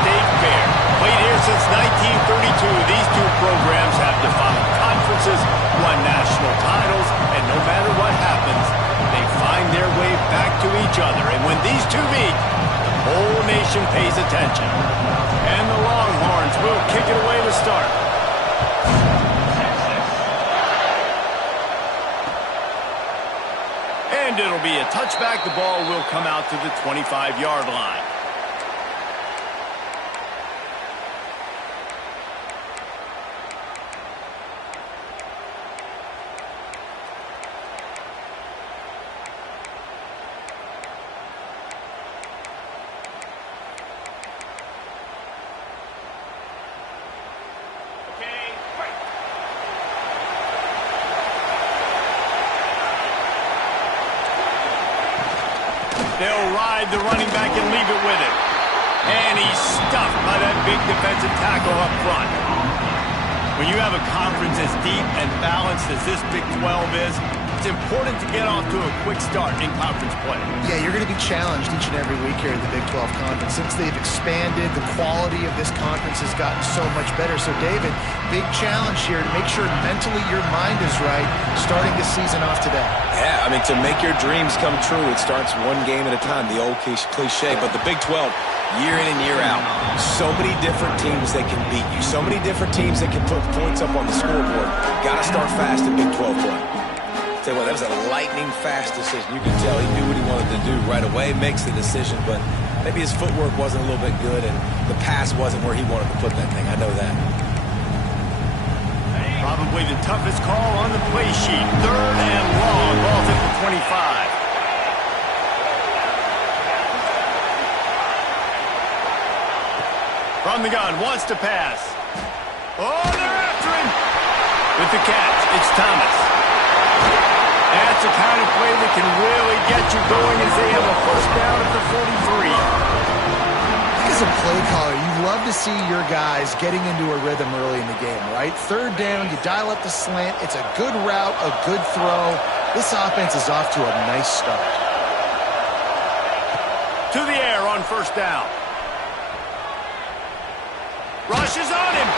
State Fair. Played here since 1932, these two programs have defined conferences, won national titles, and no matter what happens, they find their way back to each other. And when these two meet, the whole nation pays attention. And the Longhorns will kick it away to start. And it'll be a touchback. The ball will come out to the 25-yard line. They'll ride the running back and leave it with him. And he's stuffed by that big defensive tackle up front. When you have a conference as deep and balanced as this Big 12 is, it's important to get off to a quick start in conference play. Yeah, you're going to be challenged each and every week here at the Big 12 Conference. Since they've expanded, the quality of this conference has gotten so much better. So, David, big challenge here to make sure mentally your mind is right starting the season off today. Yeah, I mean, to make your dreams come true, it starts one game at a time, the old cliche. But the Big 12, year in and year out, so many different teams that can beat you, so many different teams that can put points up on the scoreboard. Got to start fast in Big 12 play. Tell you what, that was a lightning-fast decision. You can tell he knew what he wanted to do right away, makes the decision, but maybe his footwork wasn't a little bit good, and the pass wasn't where he wanted to put that thing. I know that. Probably the toughest call on the play sheet. 3rd and long, ball's at the 25. From the gun, wants to pass. Oh, they're after him. With the catch, it's Thomas. That's the kind of play that can really get you going as they have a first down at the 43. As a play caller, you love to see your guys getting into a rhythm early in the game, right? 3rd down, you dial up the slant. It's a good route, a good throw. This offense is off to a nice start. To the air on first down. Rushes on him.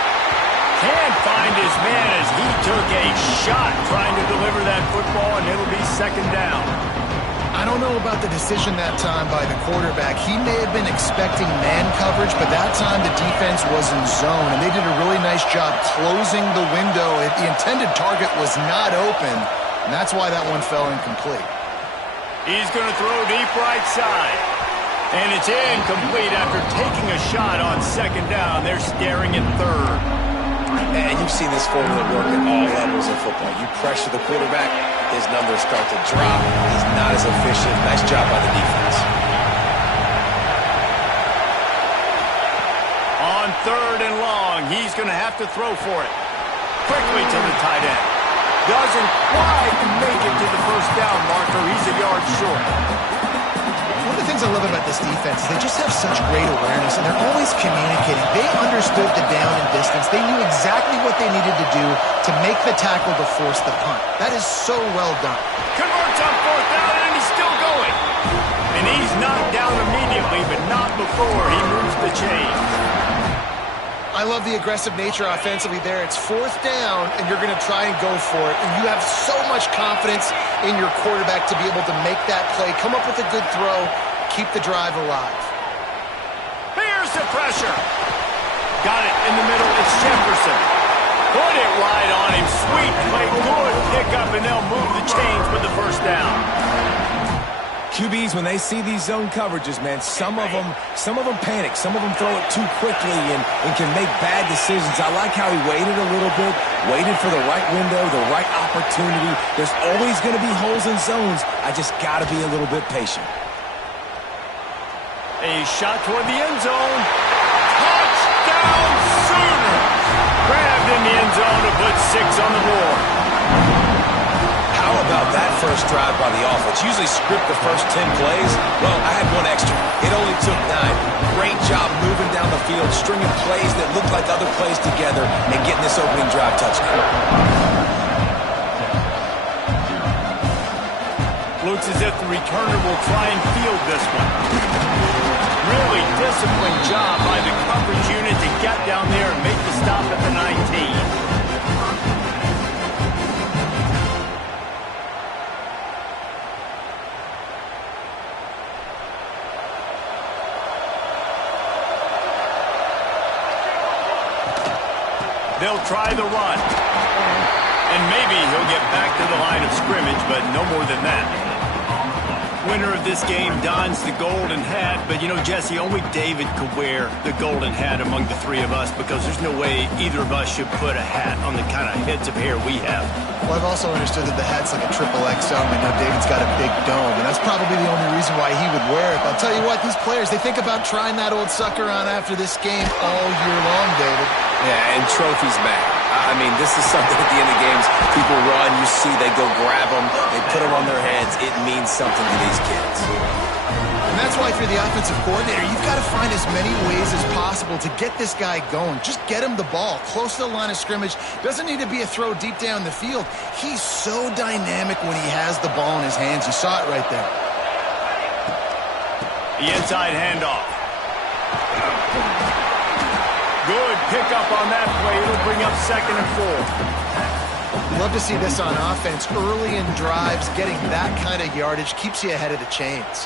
Can't find his man as he took a shot trying to deliver that football, and it'll be 2nd down. I don't know about the decision that time by the quarterback. He may have been expecting man coverage, but that time the defense was in zone, and they did a really nice job closing the window. The intended target was not open, and that's why that one fell incomplete. He's going to throw deep right side. And it's incomplete after taking a shot on 2nd down. They're staring at 3rd. And you've seen this formula work at all levels of football. You pressure the quarterback, his numbers start to drop. He's not as efficient. Nice job by the defense. On 3rd and long, he's going to have to throw for it. Quickly to the tight end. Doesn't quite make it to the first down marker. He's a yard short. One of the things I love about this defense is they just have such great awareness, and they're always communicating. They understood the down and distance. They knew exactly what they needed to do to make the tackle to force the punt. That is so well done. Converts on 4th down, and he's still going. And he's knocked down immediately, but not before he moves the chains. I love the aggressive nature offensively there. It's 4th down, and you're going to try and go for it. And you have so much confidence in your quarterback to be able to make that play, come up with a good throw, keep the drive alive. Here's the pressure. Got it in the middle. It's Jefferson. Put it right on him. Sweet play. Good pickup, and they'll move the chains for the first down. QBs, when they see these zone coverages, man, some of them panic. Some of them throw it too quickly and can make bad decisions. I like how he waited a little bit, waited for the right window, the right opportunity. There's always going to be holes in zones. I just got to be a little bit patient. A shot toward the end zone. Touchdown Sooners! Grabbed in the end zone to put 6 on the board. How about that first drive by the offense? Usually script the first 10 plays. Well, I had one extra. It only took 9. Great job moving down the field, stringing plays that look like other plays together, and getting this opening drive touchdown. Looks as if the returner will try and field this one. Really disciplined job by the coverage unit to get down there and make the stop at the 19. They'll try the run. And maybe he'll get back to the line of scrimmage, but no more than that. Winner of this game dons the golden hat, but you know, Jesse, only David could wear the golden hat among the three of us because there's no way either of us should put a hat on the kind of heads of hair we have. Well, I've also understood that the hat's like a triple XL. I know David's got a big dome, and that's probably the only reason why he would wear it. But I'll tell you what, these players, they think about trying that old sucker on after this game all year long, David. Yeah, and trophies back. I mean, this is something at the end of games. People run, you see, they go grab them, they put them on their heads. It means something to these kids. And that's why if you're the offensive coordinator, you've got to find as many ways as possible to get this guy going. Just get him the ball close to the line of scrimmage. Doesn't need to be a throw deep down the field. He's so dynamic when he has the ball in his hands. You saw it right there. The inside handoff. Good pickup on that play. It'll bring up 2nd and 4. Love to see this on offense. Early in drives, getting that kind of yardage keeps you ahead of the chains.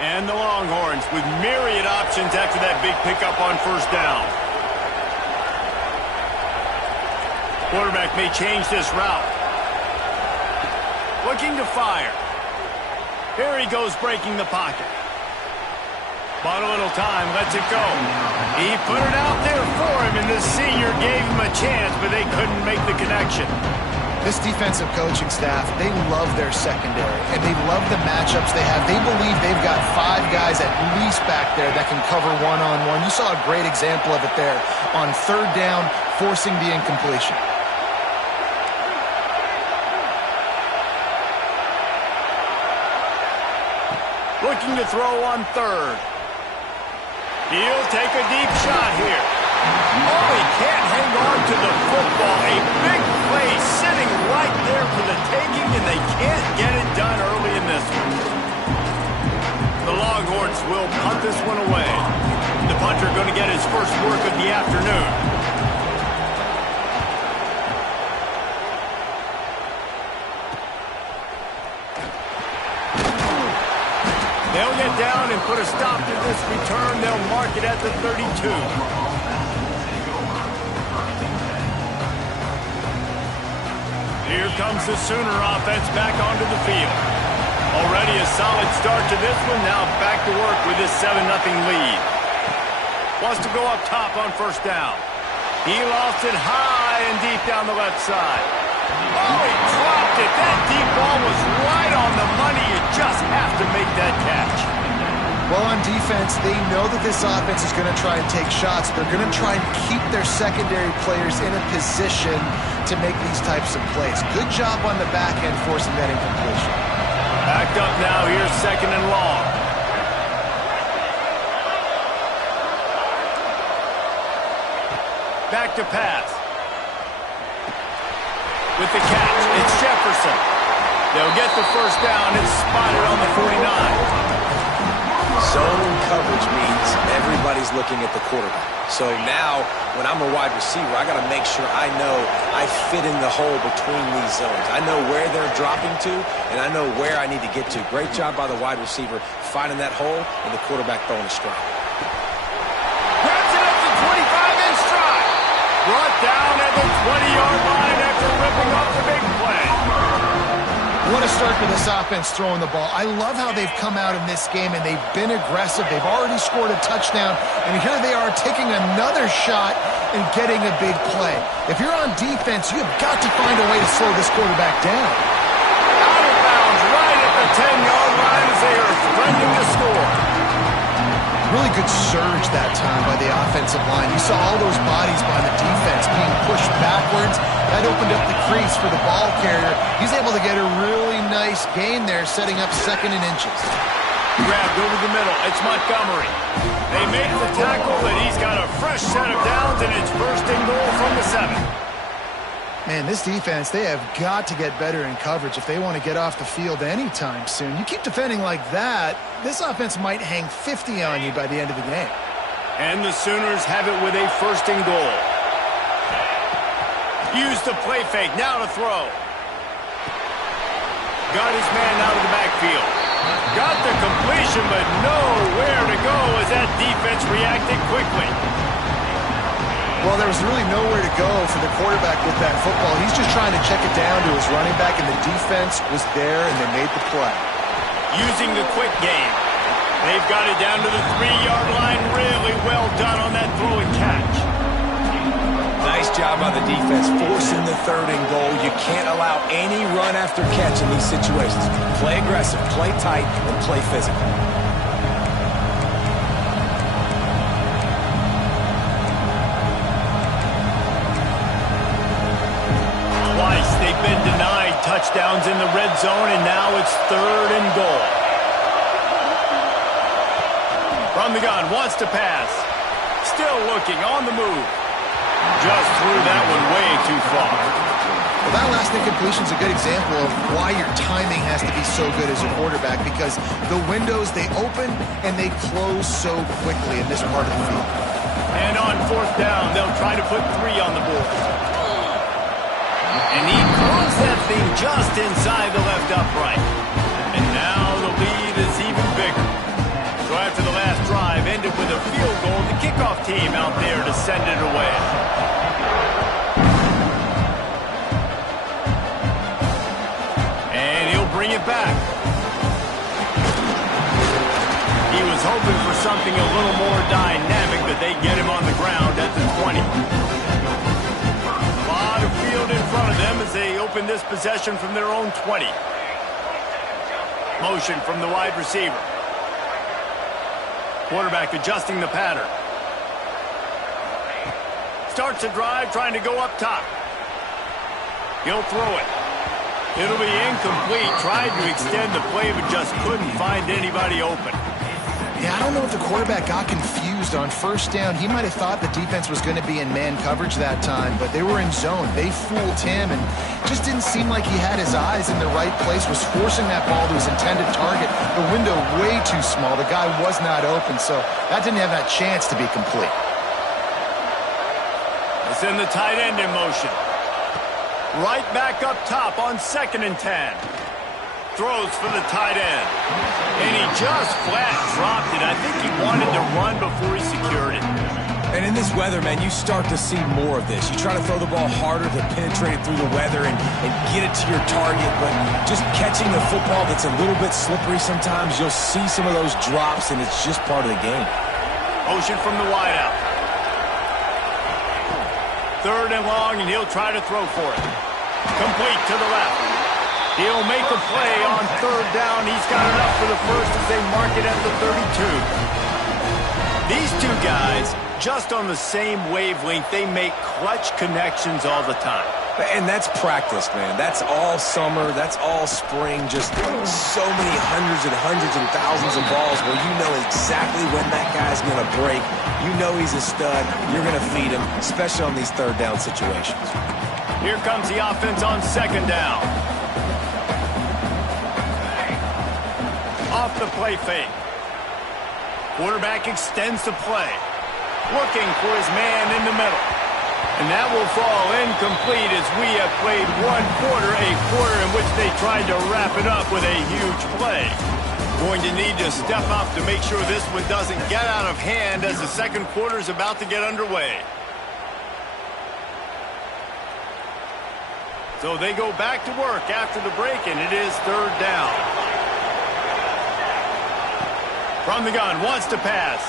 And the Longhorns with myriad options after that big pickup on 1st down. Quarterback may change this route. Looking to fire. Here he goes, breaking the pocket. Bought a little time, lets it go. He put it out there for him, and the senior gave him a chance, but they couldn't make the connection. This defensive coaching staff, they love their secondary, and they love the matchups they have. They believe they've got 5 guys at least back there that can cover one-on-one. You saw a great example of it there on 3rd down, forcing the incompletion. Looking to throw on 3rd. He'll take a deep shot here. Oh, he can't hang on to the football. A big play sitting right there for the taking, and they can't get it done early in this one. The Longhorns will punt this one away. The punter going to get his first work of the afternoon. They'll get down and put a stop to this return. They'll mark it at the 32. Here comes the Sooner offense back onto the field. Already a solid start to this one. Now back to work with this 7-0 lead. Wants to go up top on 1st down. He lost it high and deep down the left side. Oh, he dropped it. That deep ball was right on the money. You just have to make that catch. Well, on defense, they know that this offense is going to try and take shots. They're going to try and keep their secondary players in a position to make these types of plays. Good job on the back end forcing that incompletion. Backed up now. Here's 2nd and long. Back to pass. With the catch, it's Jefferson. They'll get the 1st down. It's spotted on the 49. Zone coverage means everybody's looking at the quarterback. So now, when I'm a wide receiver, I got to make sure I know I fit in the hole between these zones. I know where they're dropping to, and I know where I need to get to. Great job by the wide receiver finding that hole, and the quarterback throwing a strike. Grabs it up the 25 in stride. Brought down at the 20-yard line after ripping off the big play. What a start for this offense throwing the ball. I love how they've come out in this game, and they've been aggressive. They've already scored a touchdown, and here they are taking another shot and getting a big play. If you're on defense, you have got to find a way to slow this quarterback down. Out of bounds right at the 10-yard line as they are threatening to score. Really good surge that time by the offensive line. You saw all those bodies by the defense being pushed backwards. That opened up the crease for the ball carrier. He's able to get a really nice gain there, setting up 2nd and inches. Grabbed over the middle. It's Montgomery. They made the tackle, but he's got a fresh set of downs, and it's 1st and goal from the 7. Man, this defense, they have got to get better in coverage if they want to get off the field anytime soon. You keep defending like that, this offense might hang 50 on you by the end of the game. And the Sooners have it with a 1st and goal. Use the play fake, now to throw. Got his man out of the backfield. Got the completion, but nowhere to go as that defense reacted quickly. Well, there was really nowhere to go for the quarterback with that football. He's just trying to check it down to his running back, and the defense was there, and they made the play. Using the quick game. They've got it down to the 3-yard line. Really well done on that throw and catch. Nice job by the defense forcing the 3rd and goal. You can't allow any run after catch in these situations. Play aggressive, play tight, and play physical. Twice they've been denied touchdowns in the red zone, and now it's 3rd and goal. From the gun, wants to pass. Still looking, on the move. Just threw that one way too far. Well, that last incompletion is a good example of why your timing has to be so good as a quarterback, because the windows, they open and they close so quickly in this part of the field. And on 4th down, they'll try to put 3 on the board. And he throws that thing just inside the left upright. And now the lead is even bigger. So after the last drive ended with a field goal, the kickoff team out there to send it away. And he'll bring it back. He was hoping for something a little more dynamic, but they get him on the ground at the 20. A lot of field in front of them as they open this possession from their own 20. Motion from the wide receiver. Quarterback adjusting the pattern. Starts a drive, trying to go up top. He'll throw it. It'll be incomplete. Tried to extend the play, but just couldn't find anybody open. Yeah, I don't know if the quarterback got confused on 1st down. He might have thought the defense was going to be in man coverage that time, but they were in zone. They fooled him, and just didn't seem like he had his eyes in the right place, was forcing that ball to his intended target. The window way too small. The guy was not open, so that didn't have that chance to be complete. It's in the tight end in motion. Right back up top on 2nd and 10. Throws for the tight end. And he just flat dropped it. I think he wanted to run before he secured it. And in this weather, man, you start to see more of this. You try to throw the ball harder to penetrate it through the weather and get it to your target, but just catching the football that's a little bit slippery sometimes, you'll see some of those drops, and it's just part of the game. Motion from the wideout. 3rd and long, and he'll try to throw for it. Complete to the left. He'll make a play on 3rd down. He's got enough for the first as they mark it at the 32. These two guys, just on the same wavelength, they make clutch connections all the time. And that's practice, man. That's all summer. That's all spring. Just so many hundreds and thousands of balls where you know exactly when that guy's going to break. You know he's a stud. You're going to feed him, especially on these 3rd down situations. Here comes the offense on 2nd down. Off the play fake. Quarterback extends the play. Looking for his man in the middle. And that will fall incomplete as we have played one quarter, a quarter in which they tried to wrap it up with a huge play. Going to need to step up to make sure this one doesn't get out of hand as the 2nd quarter is about to get underway. So they go back to work after the break, and it is 3rd down. From the gun, wants to pass.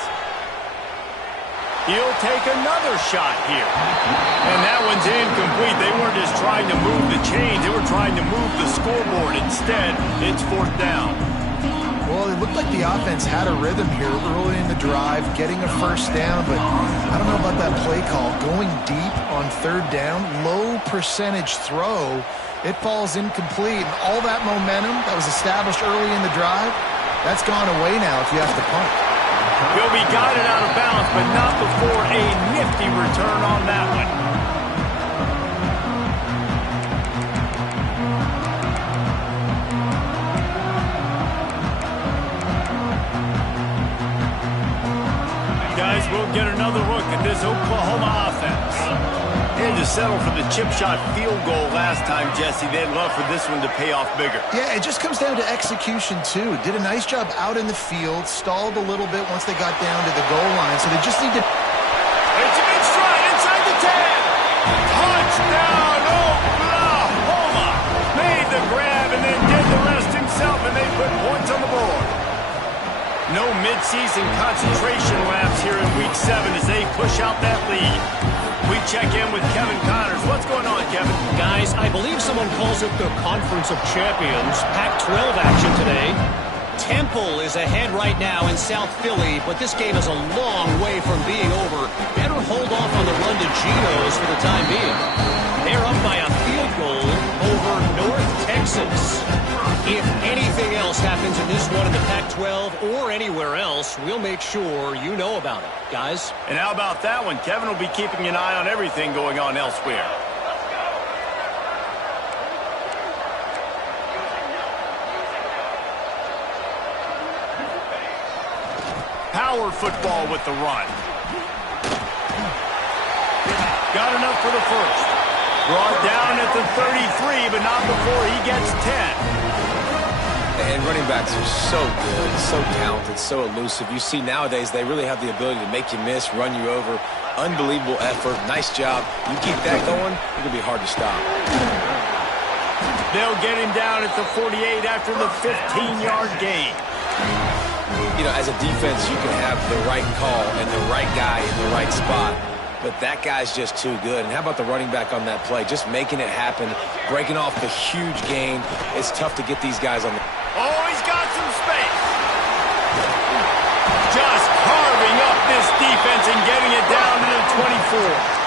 He'll take another shot here. And that one's incomplete. They weren't just trying to move the chains. They were trying to move the scoreboard. Instead, it's 4th down. Well, it looked like the offense had a rhythm here early in the drive, getting a 1st down, but I don't know about that play call. Going deep on 3rd down, low percentage throw, it falls incomplete. And all that momentum that was established early in the drive, that's gone away now if you have to punt. He'll be guided out of bounds, but not before a nifty return on that one. we'll get another look at this Oklahoma offense. Had to settle for the chip shot field goal last time, Jesse. They'd love for this one to pay off bigger. Yeah, it just comes down to execution, too. Did a nice job out in the field, stalled a little bit once they got down to the goal line, so they just need to... It's a big stride inside the 10. Touchdown, Oklahoma. Made the grab and then did the rest himself, and they put points on the board. No midseason concentration laps here in Week 7 as they push out that lead. We check in with Kevin Connors. What's going on, Kevin? Guys, I believe someone calls it the Conference of Champions. Pac-12 action today. Temple is ahead right now in South Philly, but this game is a long way from being over. Better hold off on the run to Geno's for the time being. They're up by a field goal over North Texas. If anything else happens in this one in the Pac-12 or anywhere else, we'll make sure you know about it, guys. And how about that one? Kevin will be keeping an eye on everything going on elsewhere. Power football with the run. Got enough for the first. Brought down at the 33, but not before he gets 10. And running backs are so good, so talented, so elusive. You see nowadays they really have the ability to make you miss, run you over. Unbelievable effort. Nice job. You keep that going, it'll be hard to stop. They'll get him down at the 48 after the 15-yard gain. You know, as a defense, you can have the right call and the right guy in the right spot. But that guy's just too good. And how about the running back on that play? Just making it happen, breaking off the huge gain. It's tough to get these guys on the... Oh, he's got some space. Just carving up this defense and getting it down to the 24.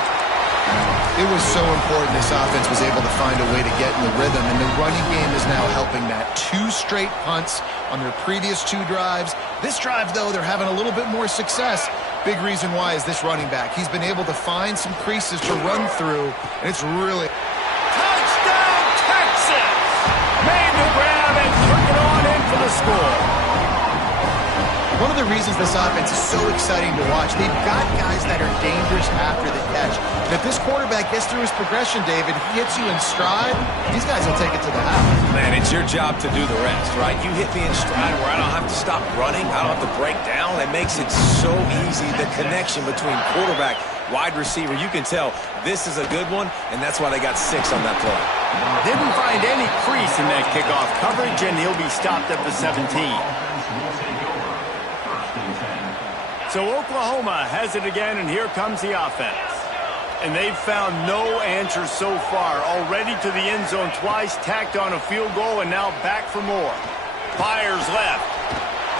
It was so important this offense was able to find a way to get in the rhythm, and the running game is now helping that. 2 straight punts on their previous 2 drives. This drive, though, they're having a little bit more success. Big reason why is this running back. He's been able to find some creases to run through, and it's really... Touchdown, Texas! Made the grab and took it on in for the score. One of the reasons this offense is so exciting to watch, they've got guys that are dangerous after the catch. And if this quarterback gets through his progression, David, he hits you in stride, these guys will take it to the house. Man, it's your job to do the rest, right? You hit me in stride where I don't have to stop running. I don't have to break down. It makes it so easy, the connection between quarterback, wide receiver. You can tell this is a good one, and that's why they got 6 on that play. Didn't find any crease in that kickoff coverage, and he'll be stopped at the 17. So Oklahoma has it again, and here comes the offense. And they've found no answer so far. Already to the end zone twice, tacked on a field goal, and now back for more. Fires left.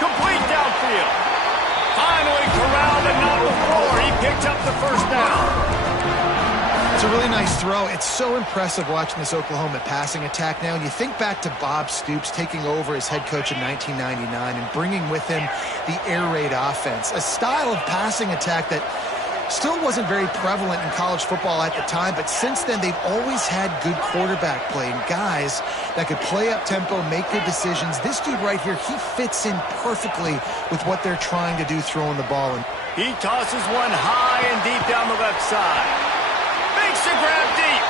Complete downfield. Finally corralled and not before. He picked up the first down. It's a really nice throw. It's so impressive watching this Oklahoma passing attack now. And you think back to Bob Stoops taking over as head coach in 1999 and bringing with him the air raid offense, a style of passing attack that still wasn't very prevalent in college football at the time, but since then they've always had good quarterback play and guys that could play up tempo, make good decisions. This dude right here, he fits in perfectly with what they're trying to do throwing the ball. He tosses one high and deep down the left side. Makes a grab deep.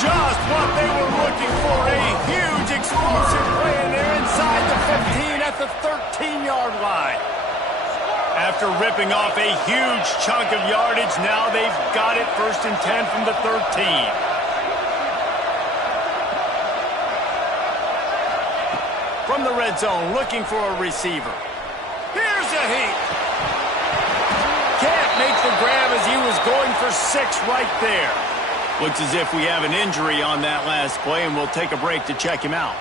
Just what they were looking for. A huge explosive play, and they're inside the 15 at the 13-yard line. After ripping off a huge chunk of yardage, now they've got it 1st and 10 from the 13. From the red zone, looking for a receiver. Here's a heat. Can't make the grab as he was going for 6 right there. Looks as if we have an injury on that last play, and we'll take a break to check him out.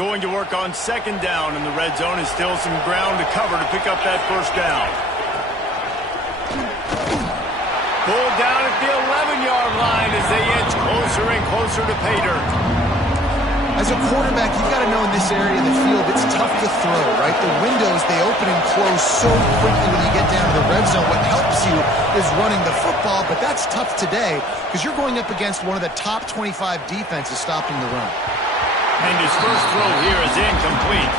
Going to work on 2nd down in the red zone, and still some ground to cover to pick up that 1st down. Pulled down at the 11-yard line as they inch closer and closer to pay dirt. As a quarterback, you've got to know in this area of the field, it's tough to throw, right? The windows, they open and close so quickly when you get down to the red zone. What helps you is running the football, but that's tough today because you're going up against one of the top 25 defenses stopping the run. And his first throw here is incomplete.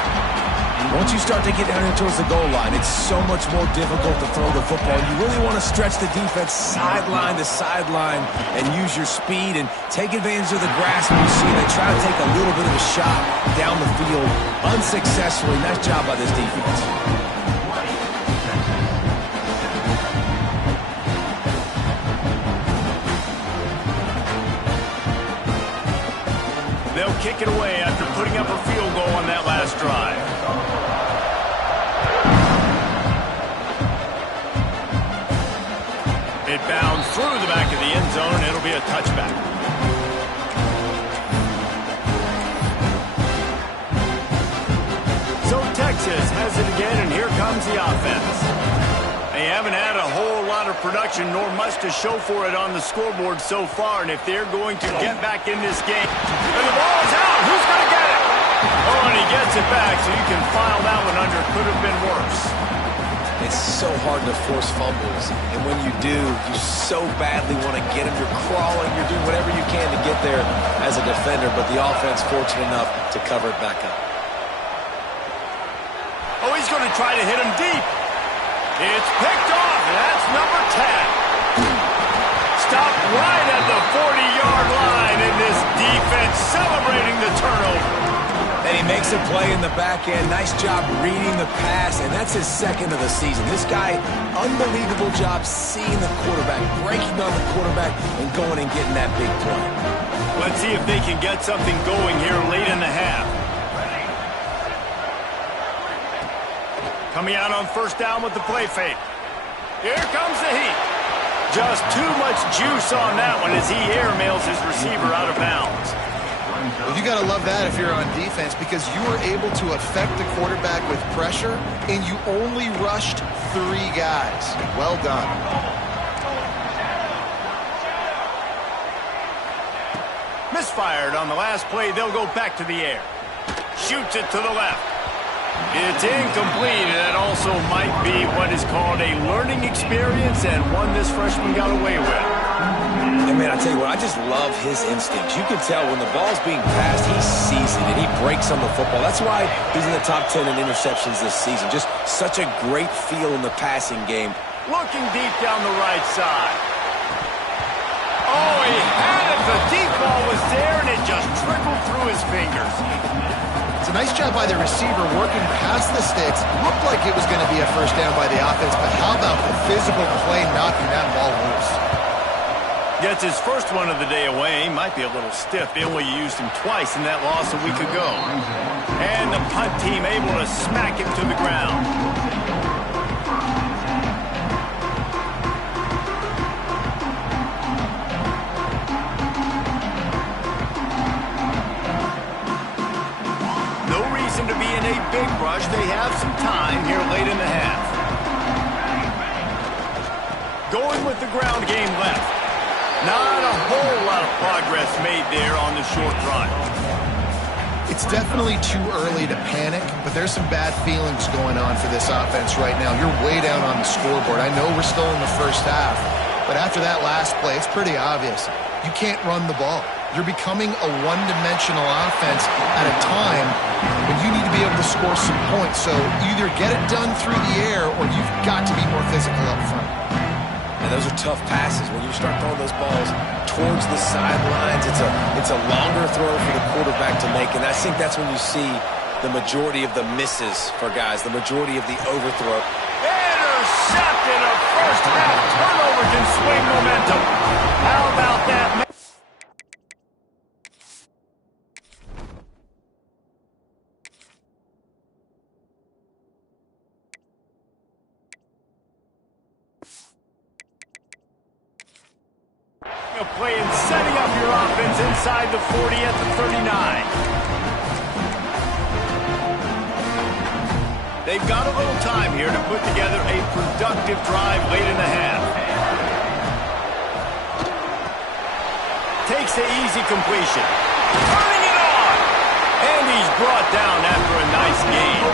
Once you start to get down here towards the goal line, it's so much more difficult to throw the football. You really want to stretch the defense sideline to sideline and use your speed and take advantage of the grass when you see they try to take a little bit of a shot down the field unsuccessfully. Nice job by this defense. They'll kick it away after putting up a field goal on that last drive. It bounds through the back of the end zone. It'll be a touchback. So Texas has it again, and here comes the offense. They haven't had a whole lot of production, nor much to show for it on the scoreboard so far. And if they're going to get back in this game, and the ball is out, who's going to get it? Oh, and he gets it back, so you can file that one under. Could have been worse. It's so hard to force fumbles, and when you do, you so badly want to get them. You're crawling, you're doing whatever you can to get there as a defender, but the offense fortunate enough to cover it back up. Oh, he's going to try to hit him deep. It's picked off, and that's number 10. Stopped right at the 40-yard line, and this defense celebrating the turnover. And he makes a play in the back end. Nice job reading the pass, and that's his second of the season. This guy, unbelievable job seeing the quarterback, breaking on the quarterback, and going and getting that big play. Let's see if they can get something going here late in the half. Coming out on first down with the play fake. Here comes the heat. Just too much juice on that one as he airmails his receiver out of bounds. You got to love that if you're on defense, because you were able to affect the quarterback with pressure, and you only rushed 3 guys. Well done. Misfired on the last play. They'll go back to the air. Shoots it to the left. It's incomplete, and that also might be what is called a learning experience, and one this freshman got away with. And man, I tell you what, I just love his instincts. You can tell when the ball's being passed, he sees it, and he breaks on the football. That's why he's in the top 10 in interceptions this season. Just such a great feel in the passing game. Looking deep down the right side. Oh, he had it. The deep ball was there, and it just trickled through his fingers. It's a nice job by the receiver working past the sticks. Looked like it was going to be a first down by the offense, but how about the physical play knocking that ball loose? Gets his first one of the day away. Might be a little stiff. They only used him twice in that loss a week ago. And the punt team able to smack him to the ground. No reason to be in a big rush. They have some time here late in the half. Going with the ground game left. Not a whole lot of progress made there on the short run. It's definitely too early to panic, but there's some bad feelings going on for this offense right now. You're way down on the scoreboard. I know we're still in the first half, but after that last play, it's pretty obvious. You can't run the ball. You're becoming a one-dimensional offense at a time when you need to be able to score some points. So either get it done through the air or you've got to be more physical up front. And those are tough passes. When you start throwing those balls towards the sidelines, it's a longer throw for the quarterback to make. And I think that's when you see the majority of the misses for guys, the majority of the overthrow. Intercepted. A first half turnover can swing momentum. How about that? Playing, setting up your offense inside the 40 at the 39. They've got a little time here to put together a productive drive late in the half. Takes the easy completion. Turning it on! And he's brought down after a nice game.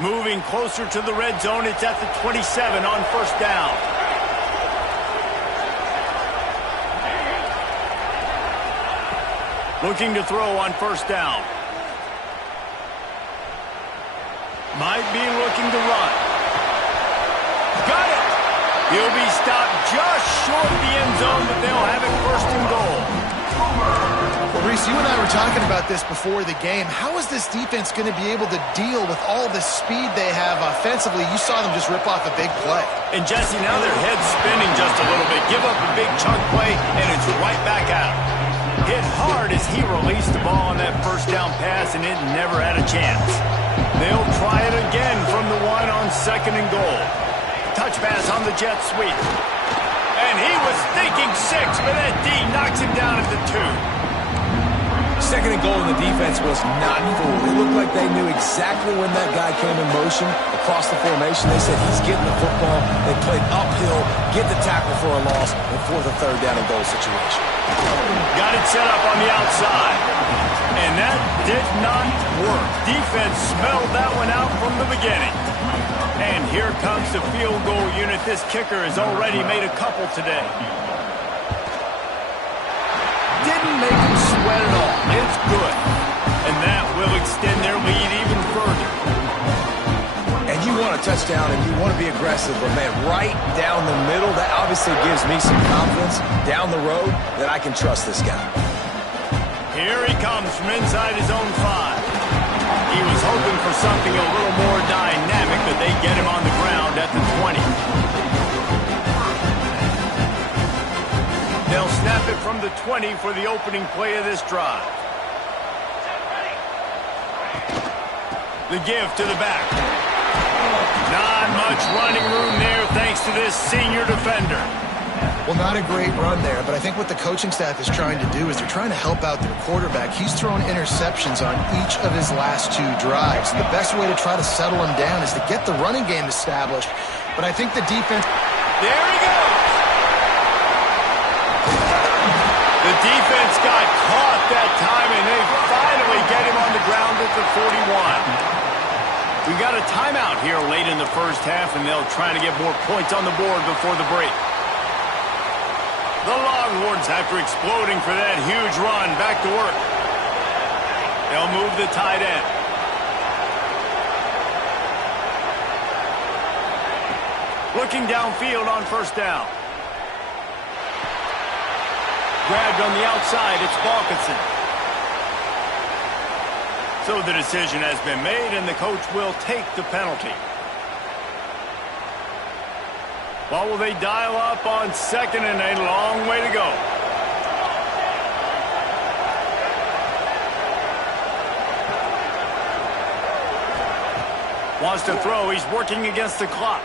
Moving closer to the red zone, it's at the 27 on first down. Looking to throw on first down. Might be looking to run. Got it! He'll be stopped just short of the end zone, but they'll have it first and goal. Well, Reese, you and I were talking about this before the game. How is this defense going to be able to deal with all the speed they have offensively? You saw them just rip off a big play. And Jesse, now their head's spinning just a little bit. Give up a big chunk play, and it's right back out. Hit hard as he released the ball on that first down pass, and it never had a chance. They'll try it again from the one on second and goal. Touch pass on the jet sweep. And he was thinking 6, but that D knocks him down at the 2. Second and goal, and the defense was not fooled. It looked like they knew exactly when that guy came in motion across the formation. They said he's getting the football. They played uphill, get the tackle for a loss, and for the third down and goal situation. Got it set up on the outside. And that did not work. Defense smelled that one out from the beginning. And here comes the field goal unit. This kicker has already made a couple today. Didn't make him sweat at all. It's good. And that will extend their lead even further. And you want a touchdown and you want to be aggressive, but man, right down the middle, that obviously gives me some confidence down the road that I can trust this guy. Here he comes from inside his own 5. He was hoping for something a little more dynamic, but they get him on the ground at the 20. They'll snap it from the 20 for the opening play of this drive. The give to the back. Not much running room there thanks to this senior defender. Well, not a great run there, but I think what the coaching staff is trying to do is they're trying to help out their quarterback. He's thrown interceptions on each of his last 2 drives. And the best way to try to settle him down is to get the running game established. But I think the defense... There he goes! The defense got caught that time, and they finally get him on the ground at the 41. We got a timeout here late in the first half, and they'll try to get more points on the board before the break. The Longhorns, after exploding for that huge run, back to work. They'll move the tight end. Looking downfield on first down. Grabbed on the outside, it's Balkinson. So the decision has been made, and the coach will take the penalty. What will they dial up on second, and a long way to go? Wants to throw. He's working against the clock.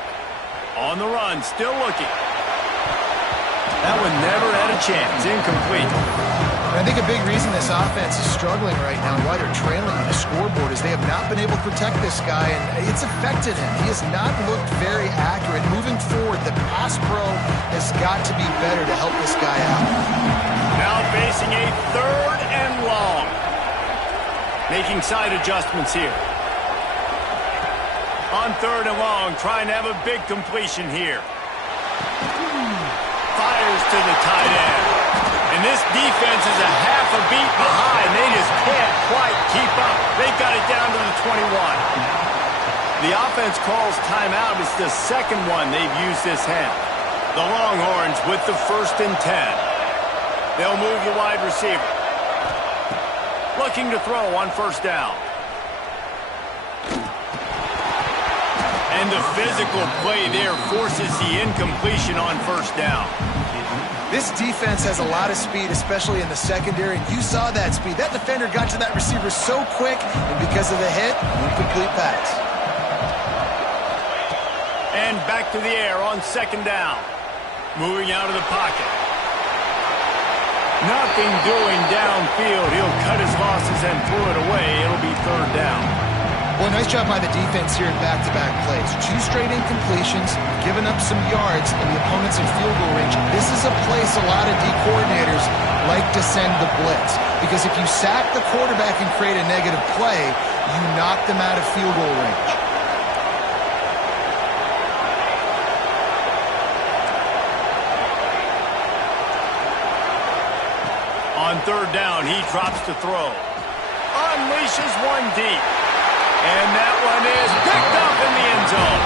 On the run, still looking. That one never had a chance. Incomplete. I think a big reason this offense is struggling right now and why they're trailing on the scoreboard is they have not been able to protect this guy, and it's affected him. He has not looked very accurate. Moving forward, the pass pro has got to be better to help this guy out. Now facing a third and long. Making side adjustments here. On third and long, trying to have a big completion here. Fires to the tight end. And this defense is a half a beat behind. They just can't quite keep up. They've got it down to the 21. The offense calls timeout. It's the second one they've used this half. The Longhorns with the 1st and 10. They'll move the wide receiver. Looking to throw on first down. And the physical play there forces the incompletion on first down. This defense has a lot of speed, especially in the secondary, and you saw that speed. That defender got to that receiver so quick, and because of the hit, incomplete pass. And back to the air on second down. Moving out of the pocket. Nothing doing downfield. He'll cut his losses and throw it away. It'll be third down. Well, nice job by the defense here in back-to-back plays. 2 straight incompletions, giving up some yards, and the opponent's in field goal range. This is a place a lot of D coordinators like to send the blitz, because if you sack the quarterback and create a negative play, you knock them out of field goal range. On third down, he drops to throw. Unleashes one deep. And that one is picked up in the end zone.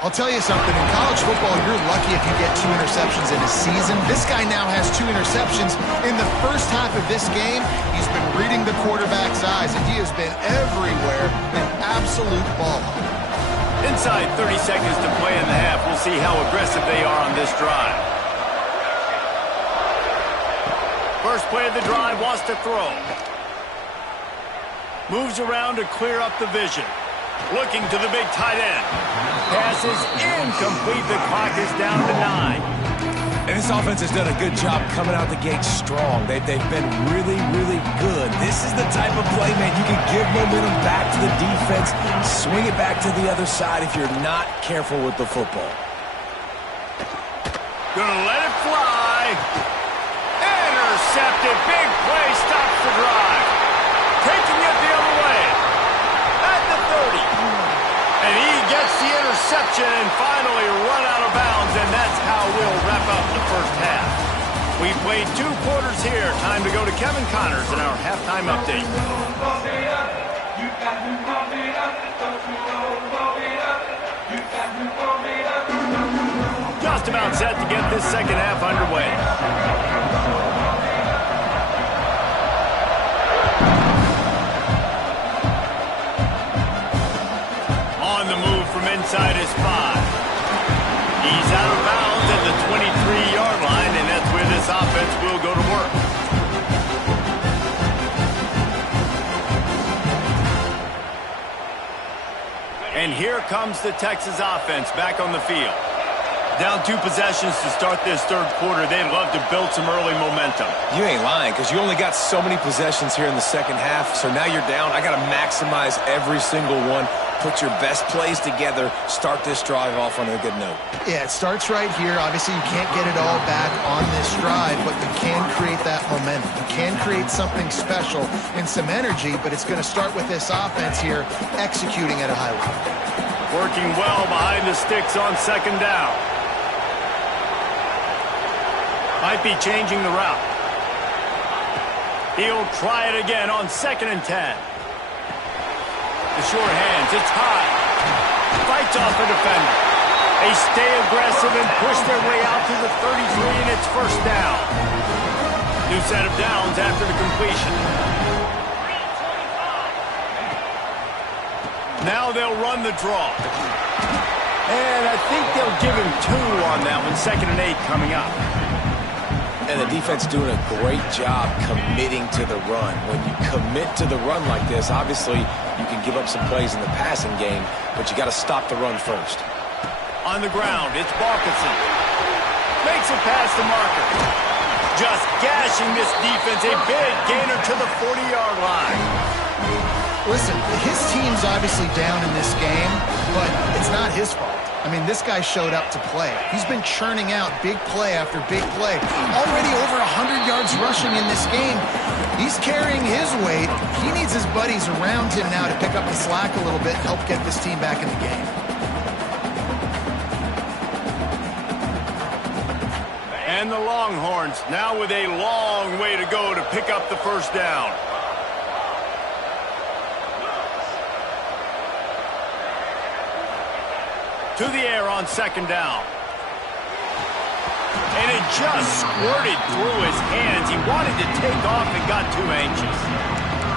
I'll tell you something, in college football, you're lucky if you get 2 interceptions in a season. This guy now has 2 interceptions. In the first half of this game, he's been reading the quarterback's eyes, and he has been everywhere, an absolute ball. Inside 30 seconds to play in the half. We'll see how aggressive they are on this drive. First play of the drive, wants to throw. Moves around to clear up the vision. Looking to the big tight end. Pass is incomplete. The clock is down to 9. And this offense has done a good job coming out the gate strong. They've been really, really good. This is the type of play, man, you can give momentum back to the defense, swing it back to the other side if you're not careful with the football. Gonna let it fly. Intercepted. Big play. Stops the drive. Taking it the other way. At the 30. And he gets the interception and finally run out of bounds, and that's how we'll wrap up the first half. We played 2 quarters here. Time to go to Kevin Connors in our halftime update. Just about set to get this second half underway. Inside his 5. He's out of bounds at the 23-yard line, and that's where this offense will go to work. And here comes the Texas offense back on the field. Down 2 possessions to start this third quarter. They'd love to build some early momentum. You ain't lying, because you only got so many possessions here in the second half, so now you're down. I got to maximize every single one. Put your best plays together. Start this drive off on a good note. Yeah, it starts right here. Obviously, you can't get it all back on this drive, but you can create that momentum. You can create something special and some energy, but it's going to start with this offense here executing at a high level. Working well behind the sticks on second down. Might be changing the route. He'll try it again on 2nd and 10. The short hands, it's high. Fights off a defender. They stay aggressive and push their way out to the 33, and it's first down. New set of downs after the completion. Now they'll run the draw. And I think they'll give him 2 on that one. 2nd and 8 coming up. And the defense doing a great job committing to the run. When you commit to the run like this, obviously you can give up some plays in the passing game, but you got to stop the run first. On the ground, it's Balkinson. Makes it past the marker. Just gashing this defense. A big gainer to the 40-yard line. Listen, his team's obviously down in this game, but it's not his fault. I mean, this guy showed up to play. He's been churning out big play after big play. Already over 100 yards rushing in this game. He's carrying his weight. He needs his buddies around him now to pick up the slack a little bit and help get this team back in the game. And the Longhorns now with a long way to go to pick up the first down. To the air on 2nd down. And it just squirted through his hands. He wanted to take off and got too anxious.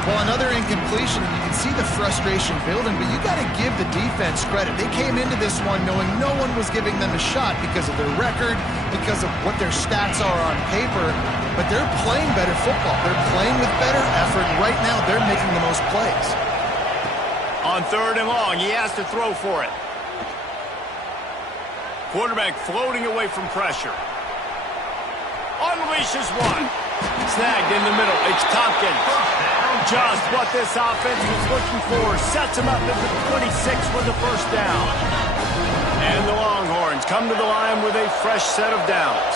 Well, another incompletion, and you can see the frustration building, but you got to give the defense credit. They came into this one knowing no one was giving them a shot because of their record, because of what their stats are on paper, but they're playing better football. They're playing with better effort. Right now, they're making the most plays. On 3rd and long, he has to throw for it. Quarterback floating away from pressure. Unleashes one. Snagged in the middle. It's Tompkins. Just what this offense was looking for. Sets him up at the 26 for the first down. And the Longhorns come to the line with a fresh set of downs.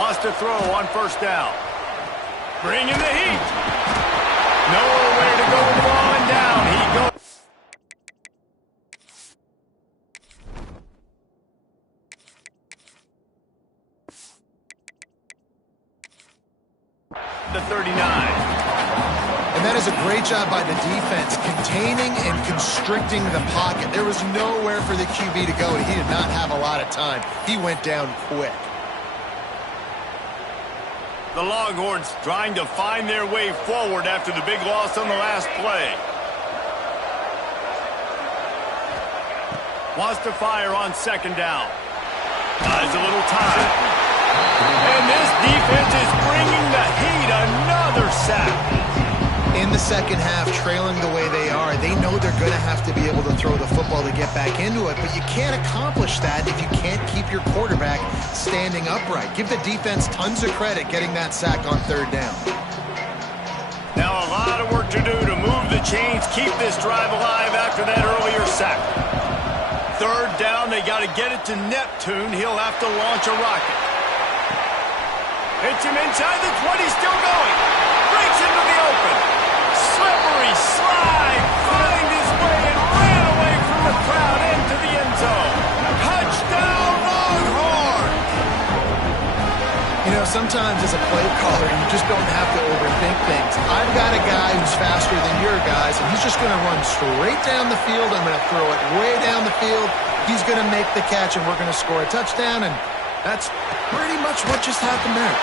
Wants to throw on 1st down. Bringing the heat. the 39. And that is a great job by the defense, containing and constricting the pocket. There was nowhere for the QB to go, and he did not have a lot of time. He went down quick. The Longhorns trying to find their way forward after the big loss on the last play. Wants to fire on second down. Buys a little time. And this defense is bringing the heat. Another sack. In the second half, trailing the way they are, they know they're going to have to be able to throw the football to get back into it, but you can't accomplish that if you can't keep your quarterback standing upright. Give the defense tons of credit getting that sack on third down. Now a lot of work to do to move the chains, keep this drive alive after that earlier sack. Third down, they got to get it to Neptune. He'll have to launch a rocket. Hits him inside the 20, still going. Breaks into the open. Slippery slide, find his way and ran away from the crowd into the end zone. Touchdown, Longhorns! You know, sometimes as a play caller, you just don't have to overthink things. I've got a guy who's faster than your guys, and he's just going to run straight down the field. I'm going to throw it way down the field. He's going to make the catch, and we're going to score a touchdown, and that's pretty much what just happened there.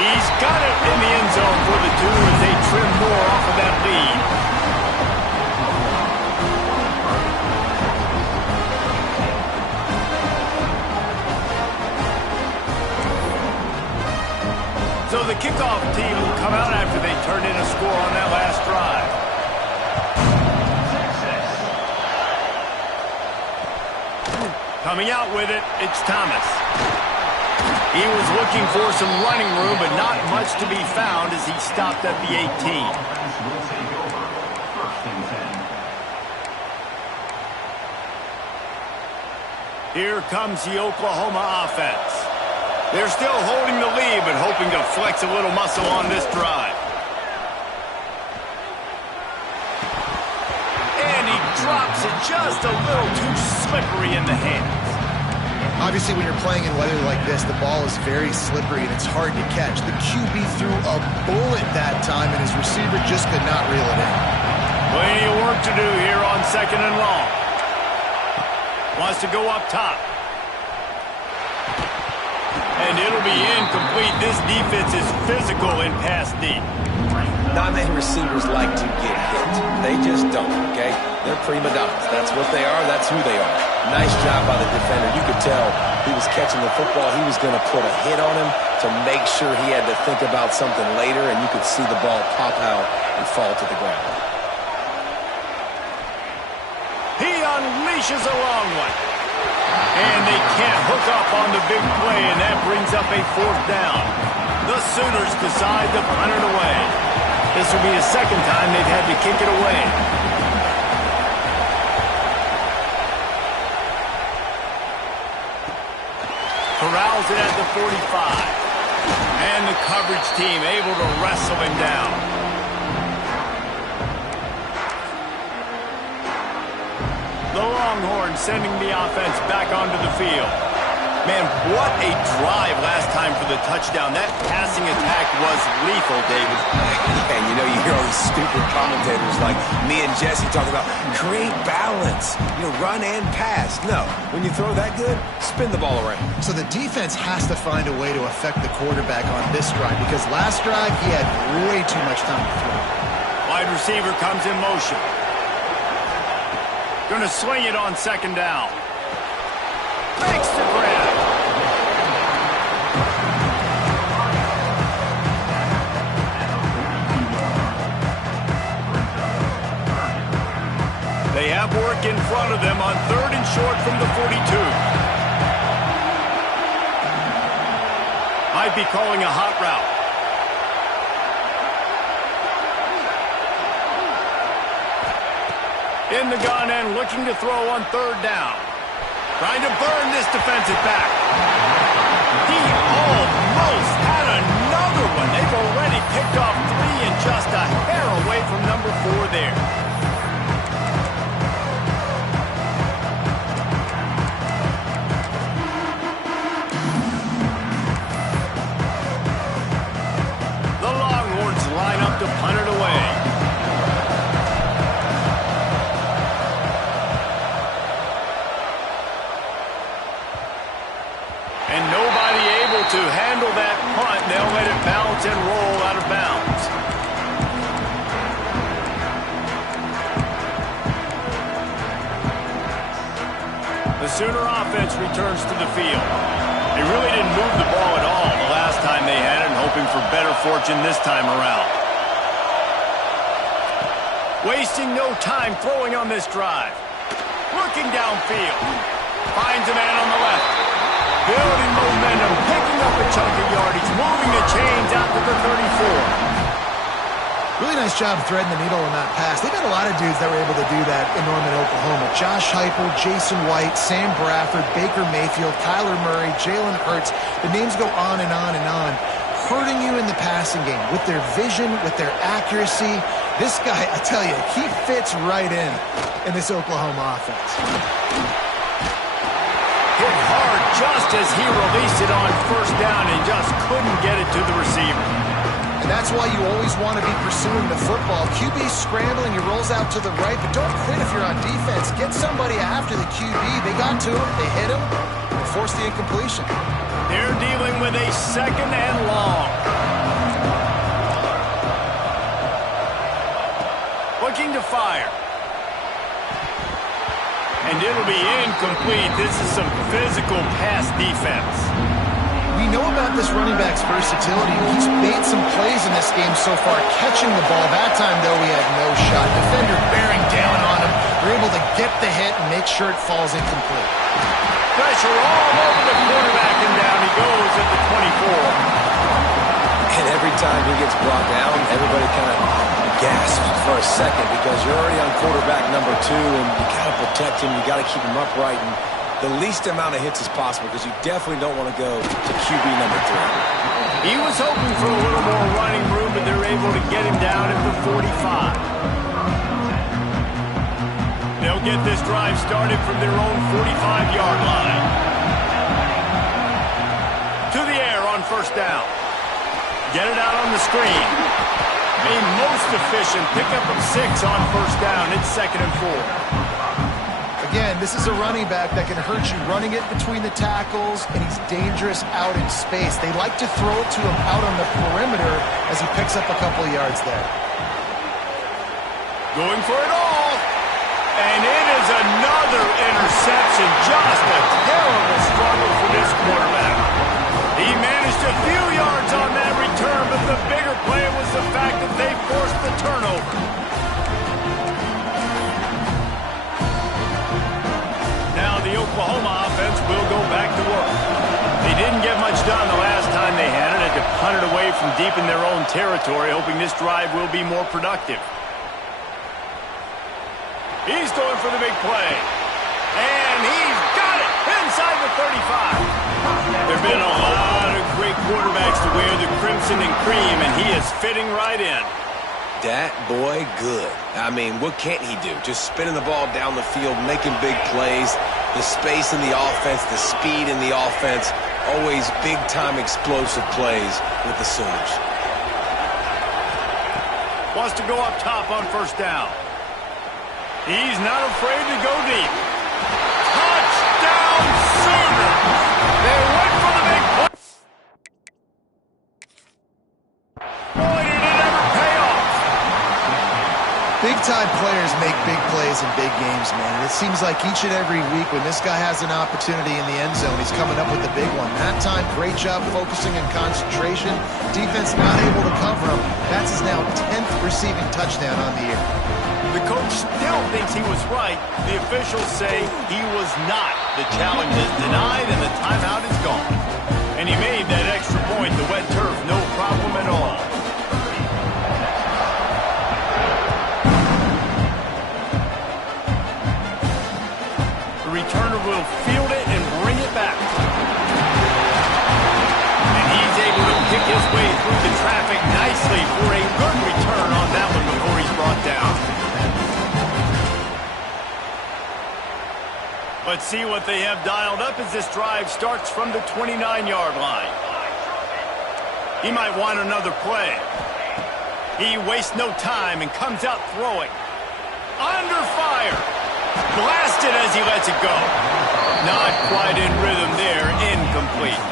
He's got it in the end zone for the two as they trim more off of that lead. So the kickoff team will come out after they turn in a score on that last drive. Coming out with it, it's Thomas. He was looking for some running room, but not much to be found as he stopped at the 18. Here comes the Oklahoma offense. They're still holding the lead, but hoping to flex a little muscle on this drive. And he drops it just a little too slippery in the hands. Obviously, when you're playing in weather like this, the ball is very slippery and it's hard to catch. The QB threw a bullet that time, and his receiver just could not reel it in. Plenty of work to do here on second and long. Wants to go up top. And it'll be incomplete. This defense is physical in pass deep. Not many receivers like to get hit. They just don't, okay? They're prima donnas. That's what they are. That's who they are. Nice job by the defender. You could tell he was catching the football. He was going to put a hit on him to make sure he had to think about something later, and you could see the ball pop out and fall to the ground. He unleashes a long one. And they can't hook up on the big play, and that brings up a fourth down. The Sooners decide to punt it away. This will be the second time they've had to kick it away. Corrals it at the 45. And the coverage team able to wrestle him down. The Longhorns sending the offense back onto the field. Man, what a drive last time for the touchdown. That passing attack was lethal, David. And you know, you hear all these stupid commentators like me and Jesse talking about create balance, run and pass. No, when you throw that good, spin the ball around. So the defense has to find a way to affect the quarterback on this drive, because last drive he had way too much time to throw. Wide receiver comes in motion. Going to sling it on second down. Makes the grab. They have work in front of them on third and short from the 42. Might be calling a hot route. In the gun and looking to throw on third down. Trying to burn this defensive back. He almost had another one. They've already picked off three and just a hair away from number 4 there. The Longhorns bounds. The Sooner offense returns to the field. They really didn't move the ball at all the last time they had it, and hoping for better fortune this time around. Wasting no time throwing on this drive. Looking downfield. Finds a man on the left. Building momentum, picking up a chunk of yardage, moving the chains out to the 34. Really nice job threading the needle on that pass. They've got a lot of dudes that were able to do that in Norman, Oklahoma. Josh Heupel, Jason White, Sam Bradford, Baker Mayfield, Kyler Murray, Jalen Hurts. The names go on and on and on. Hurting you in the passing game with their vision, with their accuracy. This guy, I tell you, he fits right in this Oklahoma offense. Hit hard just as he released it on first down and just couldn't get it to the receiver. And that's why you always want to be pursuing the football. QB's scrambling, he rolls out to the right, but don't quit if you're on defense. Get somebody after the QB. They got to him, they hit him, and forced the incompletion. They're dealing with a second and long. Looking to fire. And it'll be incomplete. This is some physical pass defense. We know about this running back's versatility. He's made some plays in this game so far, catching the ball. That time, though, he had no shot. Defender bearing down on him. They're able to get the hit and make sure it falls incomplete. Pressure all over the quarterback, and down he goes at the 24. And every time he gets brought down, everybody kind of gasps for a second because you're already on quarterback number 2, and you got to protect him. You got to keep him upright and the least amount of hits as possible because you definitely don't want to go to QB number 3. He was hoping for a little more running room, but they're able to get him down at the 45. They'll get this drive started from their own 45-yard line. To the air on first down. Get it out on the screen. A most efficient pickup of 6 on first down. It's 2nd and 4. Again, this is a running back that can hurt you running it between the tackles, and he's dangerous out in space. They like to throw it to him out on the perimeter as he picks up a couple of yards there. Going for it all. And it is another interception. Just a terrible struggle for this quarterback. He managed a few yards on that return, but the bigger play was the fact that they forced the turnover. Now the Oklahoma offense will go back to work. They didn't get much done the last time they had it. Had to punt it away from deep in their own territory, hoping this drive will be more productive. He's going for the big play. And he's got it inside the 35. There have been a lot of great quarterbacks to wear the crimson and cream, and he is fitting right in. That boy good. I mean, what can't he do? Just spinning the ball down the field, making big plays, the space in the offense, the speed in the offense, always big-time explosive plays with the Sooners. Wants to go up top on first down. He's not afraid to go deep. Touchdown, Sooners! They went for the big play. Boy, did it ever pay off. Big-time players make big plays in big games, man. And it seems like each and every week when this guy has an opportunity in the end zone, he's coming up with the big one. That time, great job focusing and concentration. Defense not able to cover him. That's his now 10th receiving touchdown on the year. The coach still thinks he was right. The officials say he was not. The challenge is denied and the timeout is gone. And he made that extra point, the wet turf, no problem at all. The returner will field it and bring it back. And he's able to pick his way through the traffic nicely for a good return on that one before he's brought down. Let's see what they have dialed up as this drive starts from the 29-yard line. He might want another play. He wastes no time and comes out throwing. Under fire. Blasted as he lets it go. Not quite in rhythm there. Incomplete.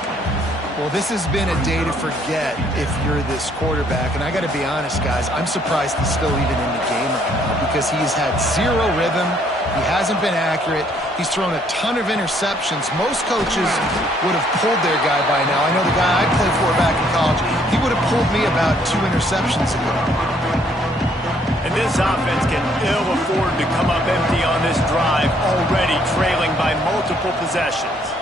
Well, this has been a day to forget if you're this quarterback. And I got to be honest, guys, I'm surprised he's still even in the game right now because he's had zero rhythm. He hasn't been accurate. He's thrown a ton of interceptions. Most coaches would have pulled their guy by now. I know the guy I played for back in college, he would have pulled me about 2 interceptions ago. And this offense can ill afford to come up empty on this drive, already trailing by multiple possessions.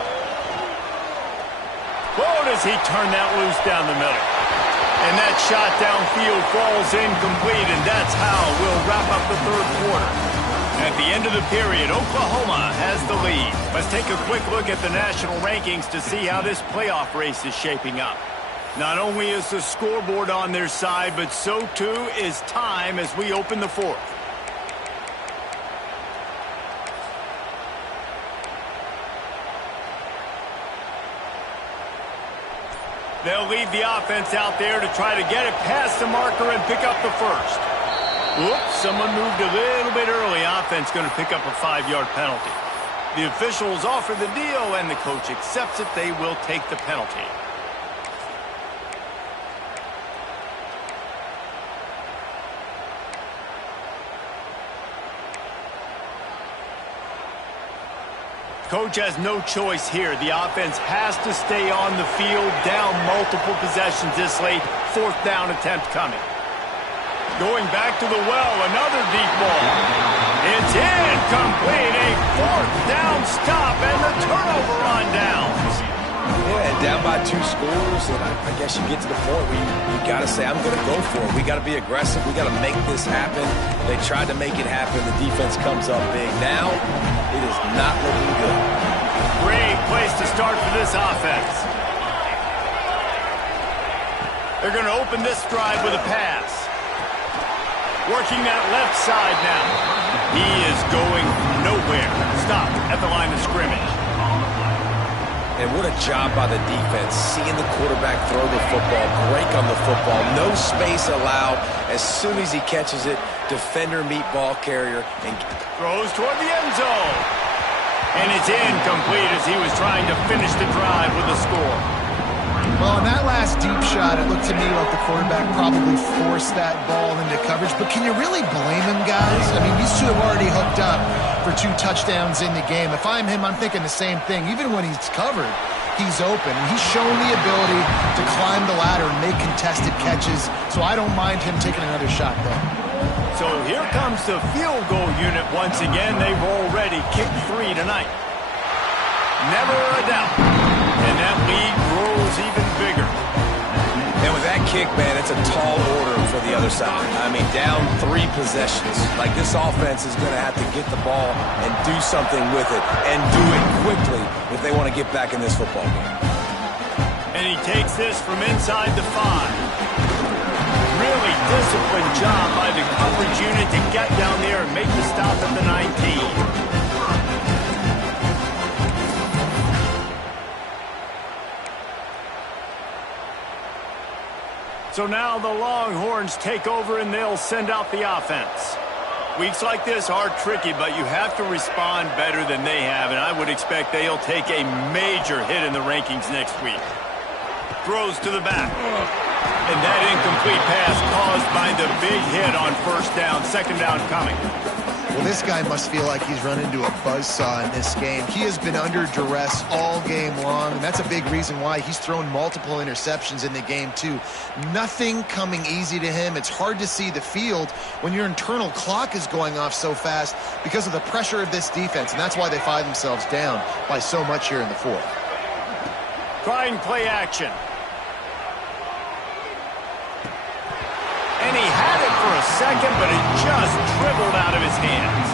Oh, does he turn that loose down the middle? And that shot downfield falls incomplete, and that's how we'll wrap up the third quarter. At the end of the period, Oklahoma has the lead. Let's take a quick look at the national rankings to see how this playoff race is shaping up. Not only is the scoreboard on their side, but so too is time as we open the fourth. They'll leave the offense out there to try to get it past the marker and pick up the first. Whoops, someone moved a little bit early. Offense going to pick up a 5-yard penalty. The officials offer the deal, and the coach accepts it. They will take the penalty. Coach has no choice here. The offense has to stay on the field, down multiple possessions this late. 4th down attempt coming. Going back to the well, another deep ball. It's incomplete. A 4th down stop and the turnover on downs. Yeah, and down by 2 scores, and I guess you get to the point where you got to say, I'm going to go for it. We got to be aggressive. We got to make this happen. They tried to make it happen. The defense comes up big. Now, it is not looking good. Great place to start for this offense. They're going to open this drive with a pass. Working that left side now. He is going nowhere. Stop at the line of scrimmage. And what a job by the defense, seeing the quarterback throw the football, break on the football, no space allowed. As soon as he catches it, defender meet ball carrier. And throws toward the end zone. And it's incomplete as he was trying to finish the drive with a score. Well, in that last deep shot, it looked to me like the quarterback probably forced that ball into coverage. But can you really blame him, guys? I mean, these two have already hooked up for 2 touchdowns in the game. If I'm him, I'm thinking the same thing. Even when he's covered, he's open. And he's shown the ability to climb the ladder and make contested catches. So I don't mind him taking another shot there. So here comes the field goal unit once again. They've already kicked 3 tonight. Never a doubt. And that lead grows even bigger. And with that kick, man, it's a tall order for the other side. I mean, down 3 possessions. Like, this offense is going to have to get the ball and do something with it, and do it quickly if they want to get back in this football game. And he takes this from inside the 5. Really disciplined job by the coverage unit to get down there and make the stop at the 19. So now the Longhorns take over and they'll send out the offense. Weeks like this are tricky, but you have to respond better than they have, and I would expect they'll take a major hit in the rankings next week. Throws to the back. And that incomplete pass caused by the big hit on 1st down. 2nd down coming. Well, this guy must feel like he's run into a buzzsaw in this game. He has been under duress all game long, and that's a big reason why he's thrown multiple interceptions in the game, too. Nothing coming easy to him. It's hard to see the field when your internal clock is going off so fast because of the pressure of this defense, and that's why they find themselves down by so much here in the 4th. Trying play action. And he had it for a second, but it just dribbled out of his hands.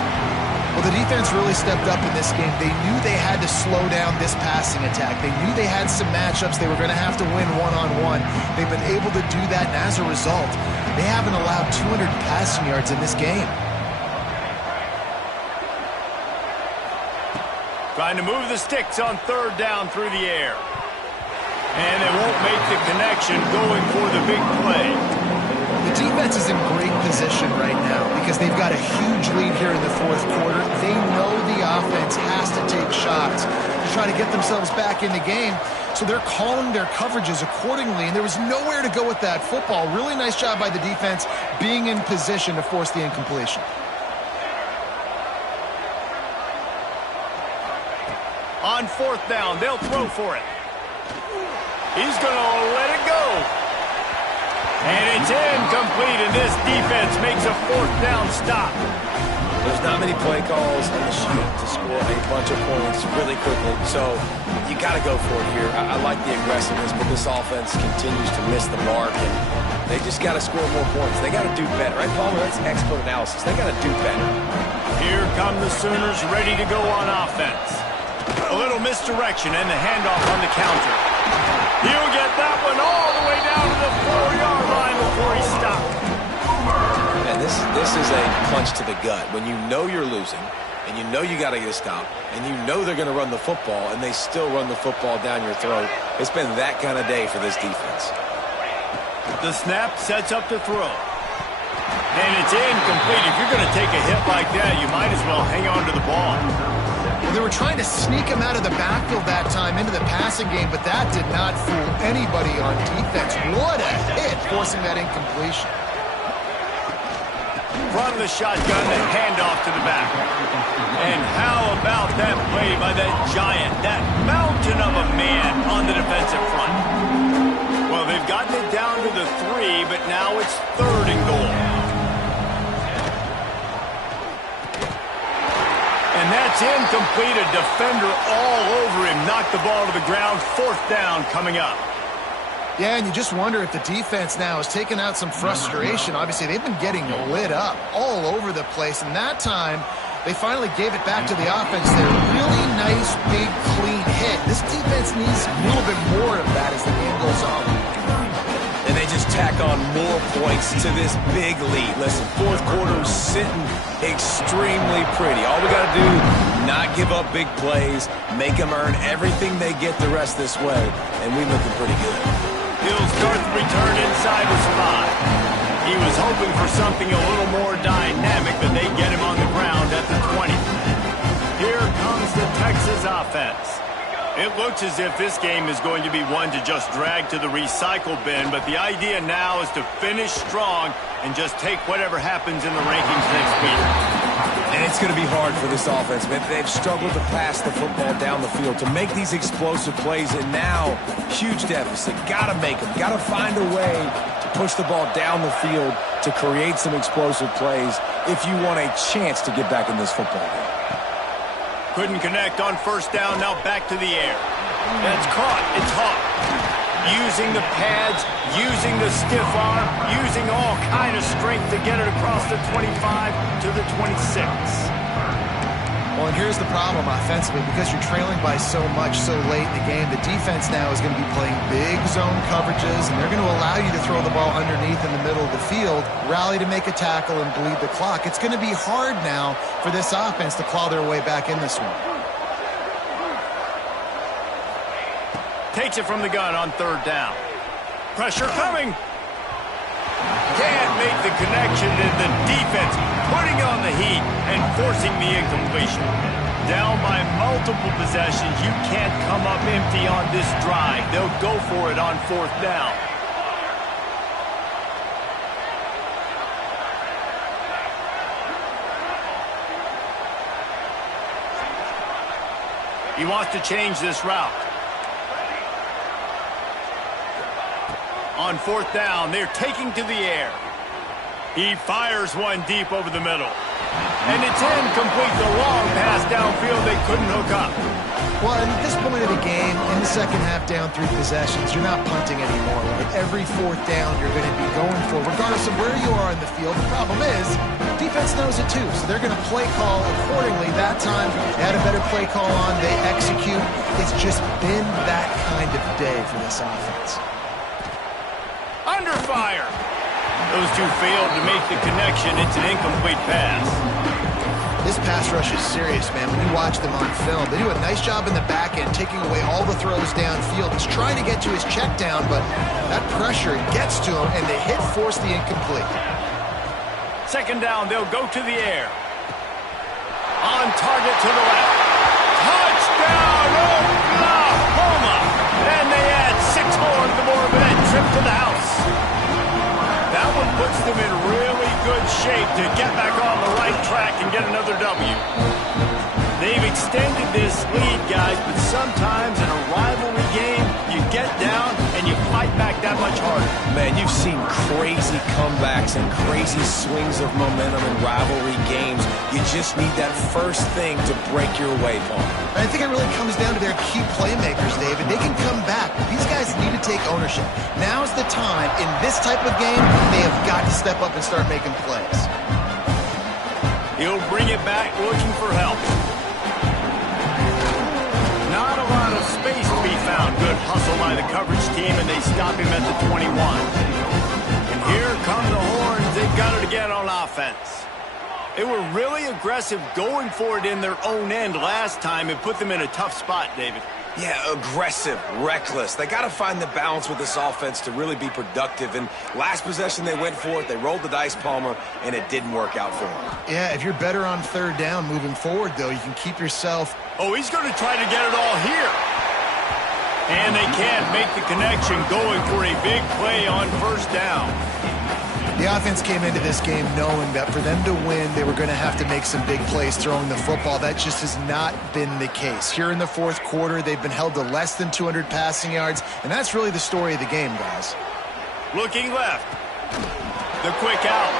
Well, the defense really stepped up in this game. They knew they had to slow down this passing attack. They knew they had some matchups they were going to have to win one-on-one. They've been able to do that, and as a result, they haven't allowed 200 passing yards in this game. Trying to move the sticks on 3rd down through the air. And they won't make the connection going for the big play. The The defense is in great position right now because they've got a huge lead here in the fourth quarter. They know the offense has to take shots to try to get themselves back in the game. So they're calling their coverages accordingly, and there was nowhere to go with that football. Really nice job by the defense being in position to force the incompletion. On fourth down, they'll throw for it. He's going to let it go. And it's incomplete, and this defense makes a fourth down stop. There's not many play calls on the sheet to score a bunch of points really quickly, so you got to go for it here. I like the aggressiveness, but this offense continues to miss the mark, and they just got to score more points. They got to do better, right, Palmer? That's expert analysis. They got to do better. Here come the Sooners ready to go on offense. A little misdirection and the handoff on the counter. He'll get that one all the way down to the 4-yard line before he stopped. And this is a punch to the gut. When you know you're losing, and you know you got to get a stop, and you know they're going to run the football, and they still run the football down your throat, it's been that kind of day for this defense. The snap sets up the throw. And it's incomplete. If you're going to take a hit like that, you might as well hang on to the ball. Well, they were trying to sneak him out of the backfield that time into the passing game, but that did not fool anybody on defense. What a hit, forcing that incompletion. From the shotgun, the handoff to the back. And how about that play by that giant, that mountain of a man on the defensive front? Well, they've gotten it down to the 3, but now it's 3rd and goal. And that's incomplete. A defender all over him. Knocked the ball to the ground. 4th down coming up. Yeah, and you just wonder if the defense now has taken out some frustration. Obviously, they've been getting lit up all over the place, and that time they finally gave it back to the offense there. Really nice, big, clean hit. This defense needs a little bit more of that as the game goes on. And they just tack on more points to this big lead. Listen, fourth quarter is sitting extremely pretty. All we got to do, not give up big plays, make them earn everything they get the rest this way, and we're looking pretty good. He'll start the return inside his 5. He was hoping for something a little more dynamic, but they get him on the ground at the 20. Here comes the Texas offense. It looks as if this game is going to be one to just drag to the recycle bin, but the idea now is to finish strong and just take whatever happens in the rankings next week. And it's going to be hard for this offense, man. They've struggled to pass the football down the field, to make these explosive plays, and now, huge deficit. Got to make them. Got to find a way to push the ball down the field to create some explosive plays if you want a chance to get back in this football game. Couldn't connect on 1st down, now back to the air. That's caught. It's Hawk. Using the pads, using the stiff arm, using all kind of strength to get it across the 25 to the 26. Well, and here's the problem offensively. Because you're trailing by so much so late in the game, the defense now is going to be playing big zone coverages, and they're going to allow you to throw the ball underneath in the middle of the field, rally to make a tackle, and bleed the clock. It's going to be hard now for this offense to claw their way back in this one. Takes it from the gun on 3rd down. Pressure coming. Can't make the connection, and the defense putting on the heat and forcing the incompletion. Down by multiple possessions, you can't come up empty on this drive. They'll go for it on 4th down. He wants to change this route. On 4th down, they're taking to the air. He fires one deep over the middle. And it's incomplete. The long pass downfield, they couldn't hook up. Well, and at this point of the game, in the second half, down 3 possessions, you're not punting anymore. Right? Every 4th down you're going to be going for, regardless of where you are in the field. The problem is, defense knows it too, so they're going to play call accordingly. That time, they had a better play call on. They execute. It's just been that kind of day for this offense. Under fire. Those two failed to make the connection. It's an incomplete pass. This pass rush is serious, man. When you watch them on film, they do a nice job in the back end, taking away all the throws downfield. He's trying to get to his check down, but that pressure gets to him, and the hit forced the incomplete. Second down, they'll go to the air. On target to the left. Touchdown, Oklahoma! And they add 6 more to the board with that trip to the house. That one puts them in really good shape to get back on the right track and get another W. They've extended this lead, guys, but sometimes in a rivalry game, you get down and you fight back that much harder. Man, you've seen crazy comebacks and crazy swings of momentum in rivalry games. You just need that first thing to break your way, Paul. I think it really comes down to their key playmakers, David. They can come back, but these guys need to take ownership. Now's the time. In this type of game, they have got to step up and start making plays. He'll bring it back looking for help. Not a lot of space to be found. Good hustle by the coverage team, and they stop him at the 21. And here come the horns. They've got it again on offense. They were really aggressive going for it in their own end last time and put them in a tough spot, David. Yeah, aggressive, reckless. They got to find the balance with this offense to really be productive. And last possession, they went for it. They rolled the dice, Palmer, and it didn't work out for them. Yeah, if you're better on third down moving forward, though, you can keep yourself... Oh, he's going to try to get it all here. And they can't make the connection going for a big play on first down. The offense came into this game knowing that for them to win, they were going to have to make some big plays throwing the football. That just has not been the case. Here in the fourth quarter, they've been held to less than 200 passing yards, and that's really the story of the game, guys. Looking left. The quick out.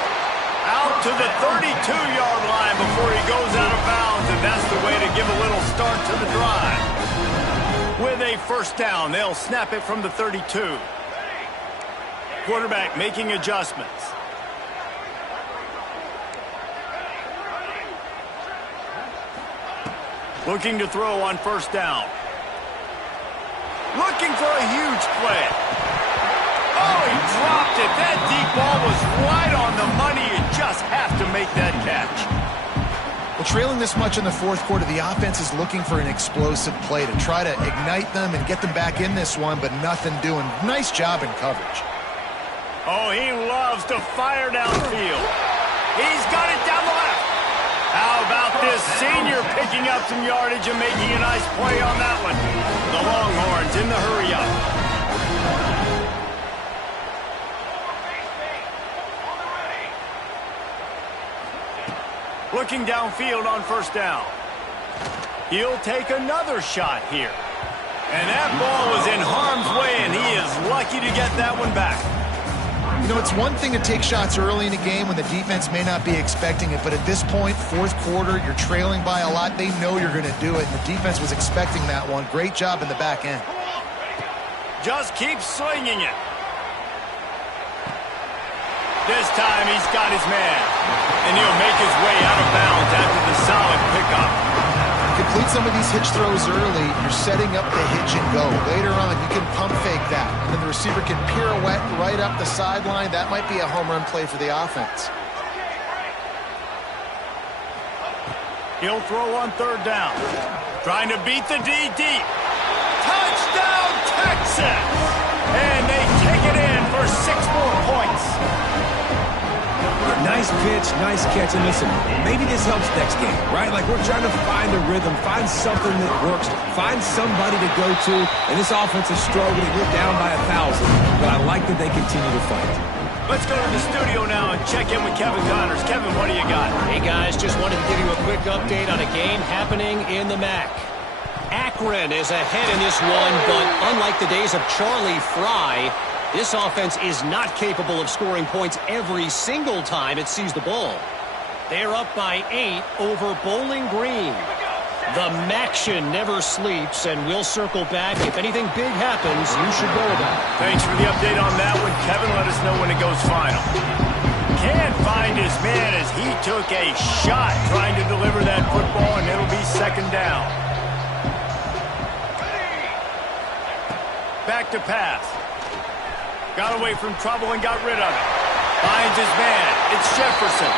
Out to the 32-yard line before he goes out of bounds, and that's the way to give a little start to the drive. With a first down, they'll snap it from the 32. Quarterback making adjustments. Looking to throw on first down. Looking for a huge play. Oh, he dropped it. That deep ball was right on the money. You just have to make that catch. Well, trailing this much in the fourth quarter, the offense is looking for an explosive play to try to ignite them and get them back in this one, but nothing doing. Nice job in coverage. Oh, he loves to fire downfield. He's got it down the left. How about this senior picking up some yardage and making a nice play on that one? The Longhorns in the hurry-up. Looking downfield on first down. He'll take another shot here. And that ball was in harm's way, and he is lucky to get that one back. You know, it's one thing to take shots early in a game when the defense may not be expecting it, but at this point, fourth quarter, you're trailing by a lot. They know you're going to do it, and the defense was expecting that one. Great job in the back end. Just keep slinging it. This time he's got his man, and he'll make his way out of bounds after the solid pickup. Complete some of these hitch throws early, you're setting up the hitch and go. Later on, you can pump fake that, and then the receiver can pirouette right up the sideline. That might be a home run play for the offense. He'll throw on third down. Trying to beat the D deep. Touchdown, Texas! And they take it in for 6 more points. Nice pitch, nice catch, and listen, maybe this helps next game, right? Like, we're trying to find a rhythm, find something that works, find somebody to go to, and this offense is struggling. We're down by 1,000, but I like that they continue to fight. Let's go to the studio now and check in with Kevin Connors. Kevin, what do you got? Hey, guys, just wanted to give you a quick update on a game happening in the MAC. Akron is ahead in this one, but unlike the days of Charlie Fry, this offense is not capable of scoring points every single time it sees the ball. They're up by 8 over Bowling Green. The Maction never sleeps, and we'll circle back. If anything big happens, you should know about it. Thanks for the update on that one. Kevin, let us know when it goes final. Can't find his man as he took a shot trying to deliver that football, and it'll be second down. Back to pass. Got away from trouble and got rid of it. Finds his man. It's Jefferson.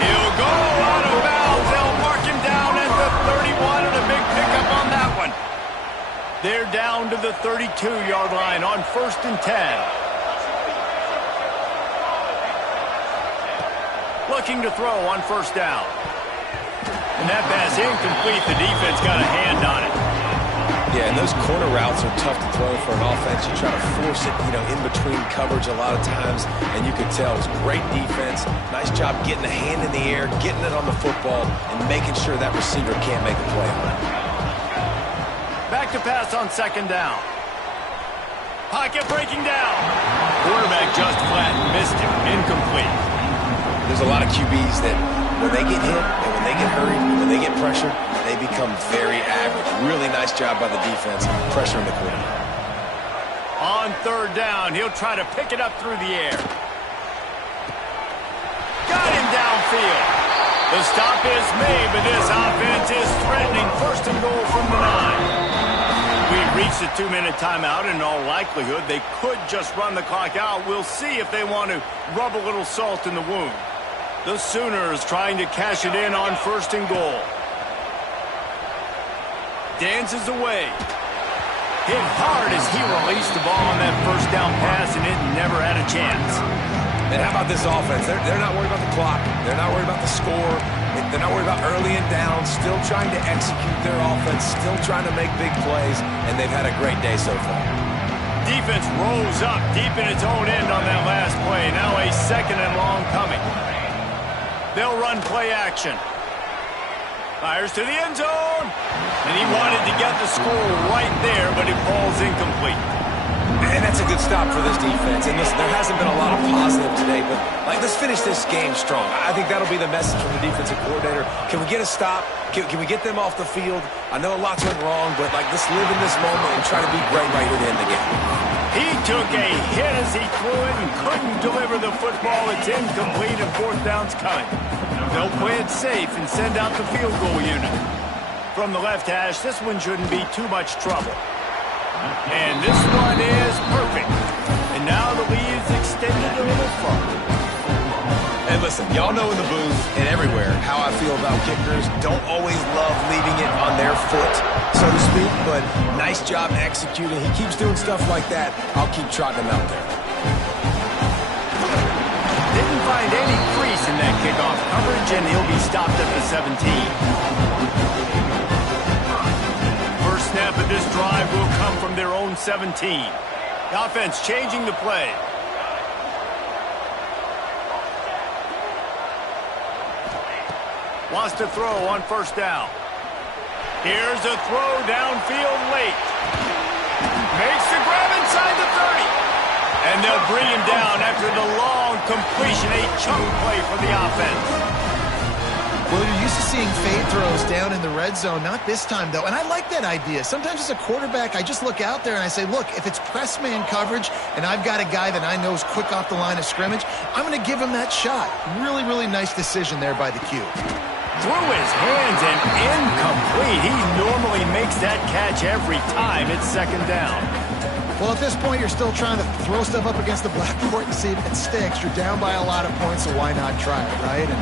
He'll go out of bounds. They'll They're down to the 32-yard line on 1st and 10. Looking to throw on 1st down. And that pass incomplete. The defense got a hand on it. Yeah, and those corner routes are tough to throw for an offense. You try to force it, in between coverage a lot of times, and you could tell it was great defense. Nice job getting the hand in the air, getting it on the football, and making sure that receiver can't make a play on it. Back to pass on 2nd down. Pocket breaking down. Quarterback just flat missed him. Incomplete. There's a lot of QBs that when they get hit and when they get hurried, when they get pressured, they become very average. Really nice job by the defense pressuring the quarterback. On 3rd down, he'll try to pick it up through the air. Got him downfield. The stop is made, but this offense is threatening 1st and goal from the 9. We've reached a 2-minute timeout, and in all likelihood, they could just run the clock out. We'll see if they want to rub a little salt in the wound. The Sooners trying to cash it in on 1st and goal. Dances away. Hit hard as he released the ball on that 1st down pass, and it never had a chance. And how about this offense? They're not worried about the clock. They're not worried about the score. They're not worried about early and down. Still trying to execute their offense. Still trying to make big plays, and they've had a great day so far. Defense rose up deep in its own end on that last play. Now a 2nd and long coming. They'll run play action. Fires to the end zone. And he wanted to get the score right there, but it falls incomplete. And that's a good stop for this defense. And listen, there hasn't been a lot of positive today, but let's finish this game strong. I think that'll be the message from the defensive coordinator. Can we get a stop? Can we get them off the field? I know a lot's went wrong, but let's live in this moment and try to be great right here to end the game. He took a hit as he threw it and couldn't deliver the football. It's incomplete and 4th down's coming. They'll play it safe and send out the field goal unit. From the left hash, this one shouldn't be too much trouble. And this one is perfect. And now the lead is extended a little further. And listen, y'all know in the booth and everywhere how I feel about kickers. Don't always love leaving it on their foot, so to speak, but nice job executing. He keeps doing stuff like that. I'll keep trotting him out there. Didn't find any crease in that kickoff coverage, and he'll be stopped at the 17. First snap of this drive will come from their own 17. The offense changing the play. Wants to throw on 1st down. Here's a throw downfield late. Makes the grab inside the 30. And they'll bring him down after the long completion. A chunk play for the offense. Well, you're used to seeing fade throws down in the red zone. Not this time, though. And I like that idea. Sometimes as a quarterback, I just look out there and I say, look, if it's press man coverage and I've got a guy that I know is quick off the line of scrimmage, I'm going to give him that shot. Really, really nice decision there by the Q. Through his hands and incomplete. He normally makes that catch every time. It's 2nd down. Well, at this point, you're still trying to throw stuff up against the blackboard and see if it sticks. You're down by a lot of points, so why not try it, right? And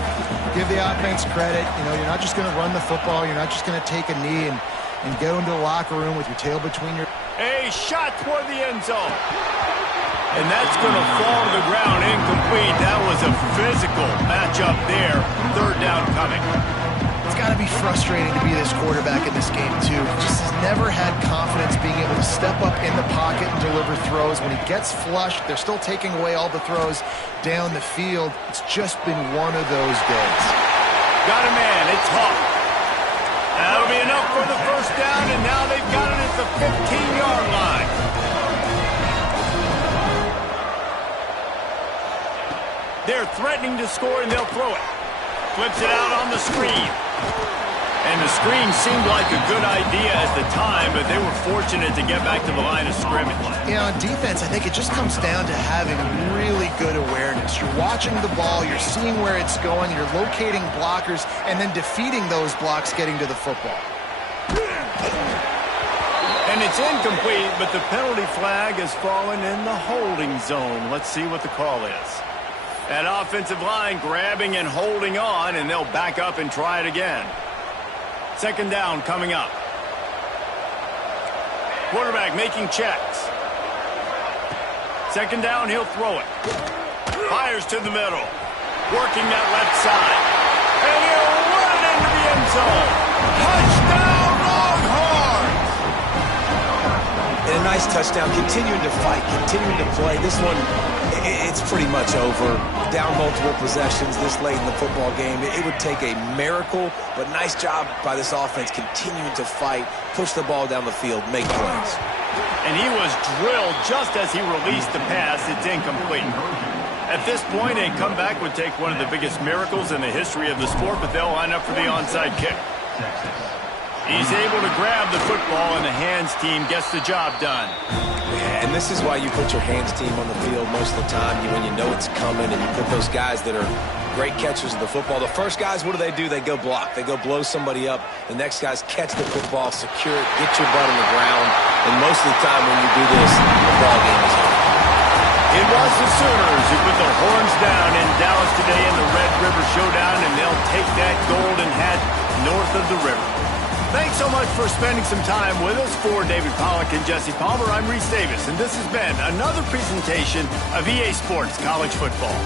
give the offense credit. You're not just going to run the football. You're not just going to take a knee and go into the locker room with your tail between your... A shot toward the end zone. And that's going to fall to the ground incomplete. That was a physical matchup there. 3rd down coming. It's got to be frustrating to be this quarterback in this game, too. Just has never had confidence being able to step up in the pocket and deliver throws. When he gets flushed, they're still taking away all the throws down the field. It's just been one of those days. Got a man. It's Hawk. That'll be enough for the 1st down, and now they've got it at the 15-yard line. They're threatening to score, and they'll throw it. Flips it out on the screen. And the screen seemed like a good idea at the time, but they were fortunate to get back to the line of scrimmage. Yeah, on defense, I think it just comes down to having really good awareness. You're watching the ball, you're seeing where it's going, you're locating blockers, and then defeating those blocks getting to the football. And it's incomplete, but the penalty flag has fallen in the holding zone. Let's see what the call is. That offensive line grabbing and holding on, and they'll back up and try it again. 2nd down coming up. Quarterback making checks. Second down, he'll throw it. Fires to the middle. Working that left side. And he'll run it into the end zone. Touchdown, Longhorns! And a nice touchdown. Continuing to fight, continuing to play. This one, it's pretty much over. Down multiple possessions this late in the football game. It would take a miracle, but nice job by this offense continuing to fight, push the ball down the field, make plays. And he was drilled just as he released the pass. It's incomplete. At this point, a comeback would take one of the biggest miracles in the history of the sport, but they'll line up for the onside kick. He's able to grab the football, and the hands team gets the job done. And this is why you put your hands team on the field most of the time when you know it's coming, and you put those guys that are great catchers of the football. The first guys, what do? They go block. They go blow somebody up. The next guys catch the football, secure it, get your butt on the ground. And most of the time when you do this, the ball game is over. It was the Sooners who put the horns down in Dallas today in the Red River Showdown, and they'll take that golden hat north of the river. Thanks so much for spending some time with us. For David Pollack and Jesse Palmer, I'm Reese Davis, and this has been another presentation of EA Sports College Football.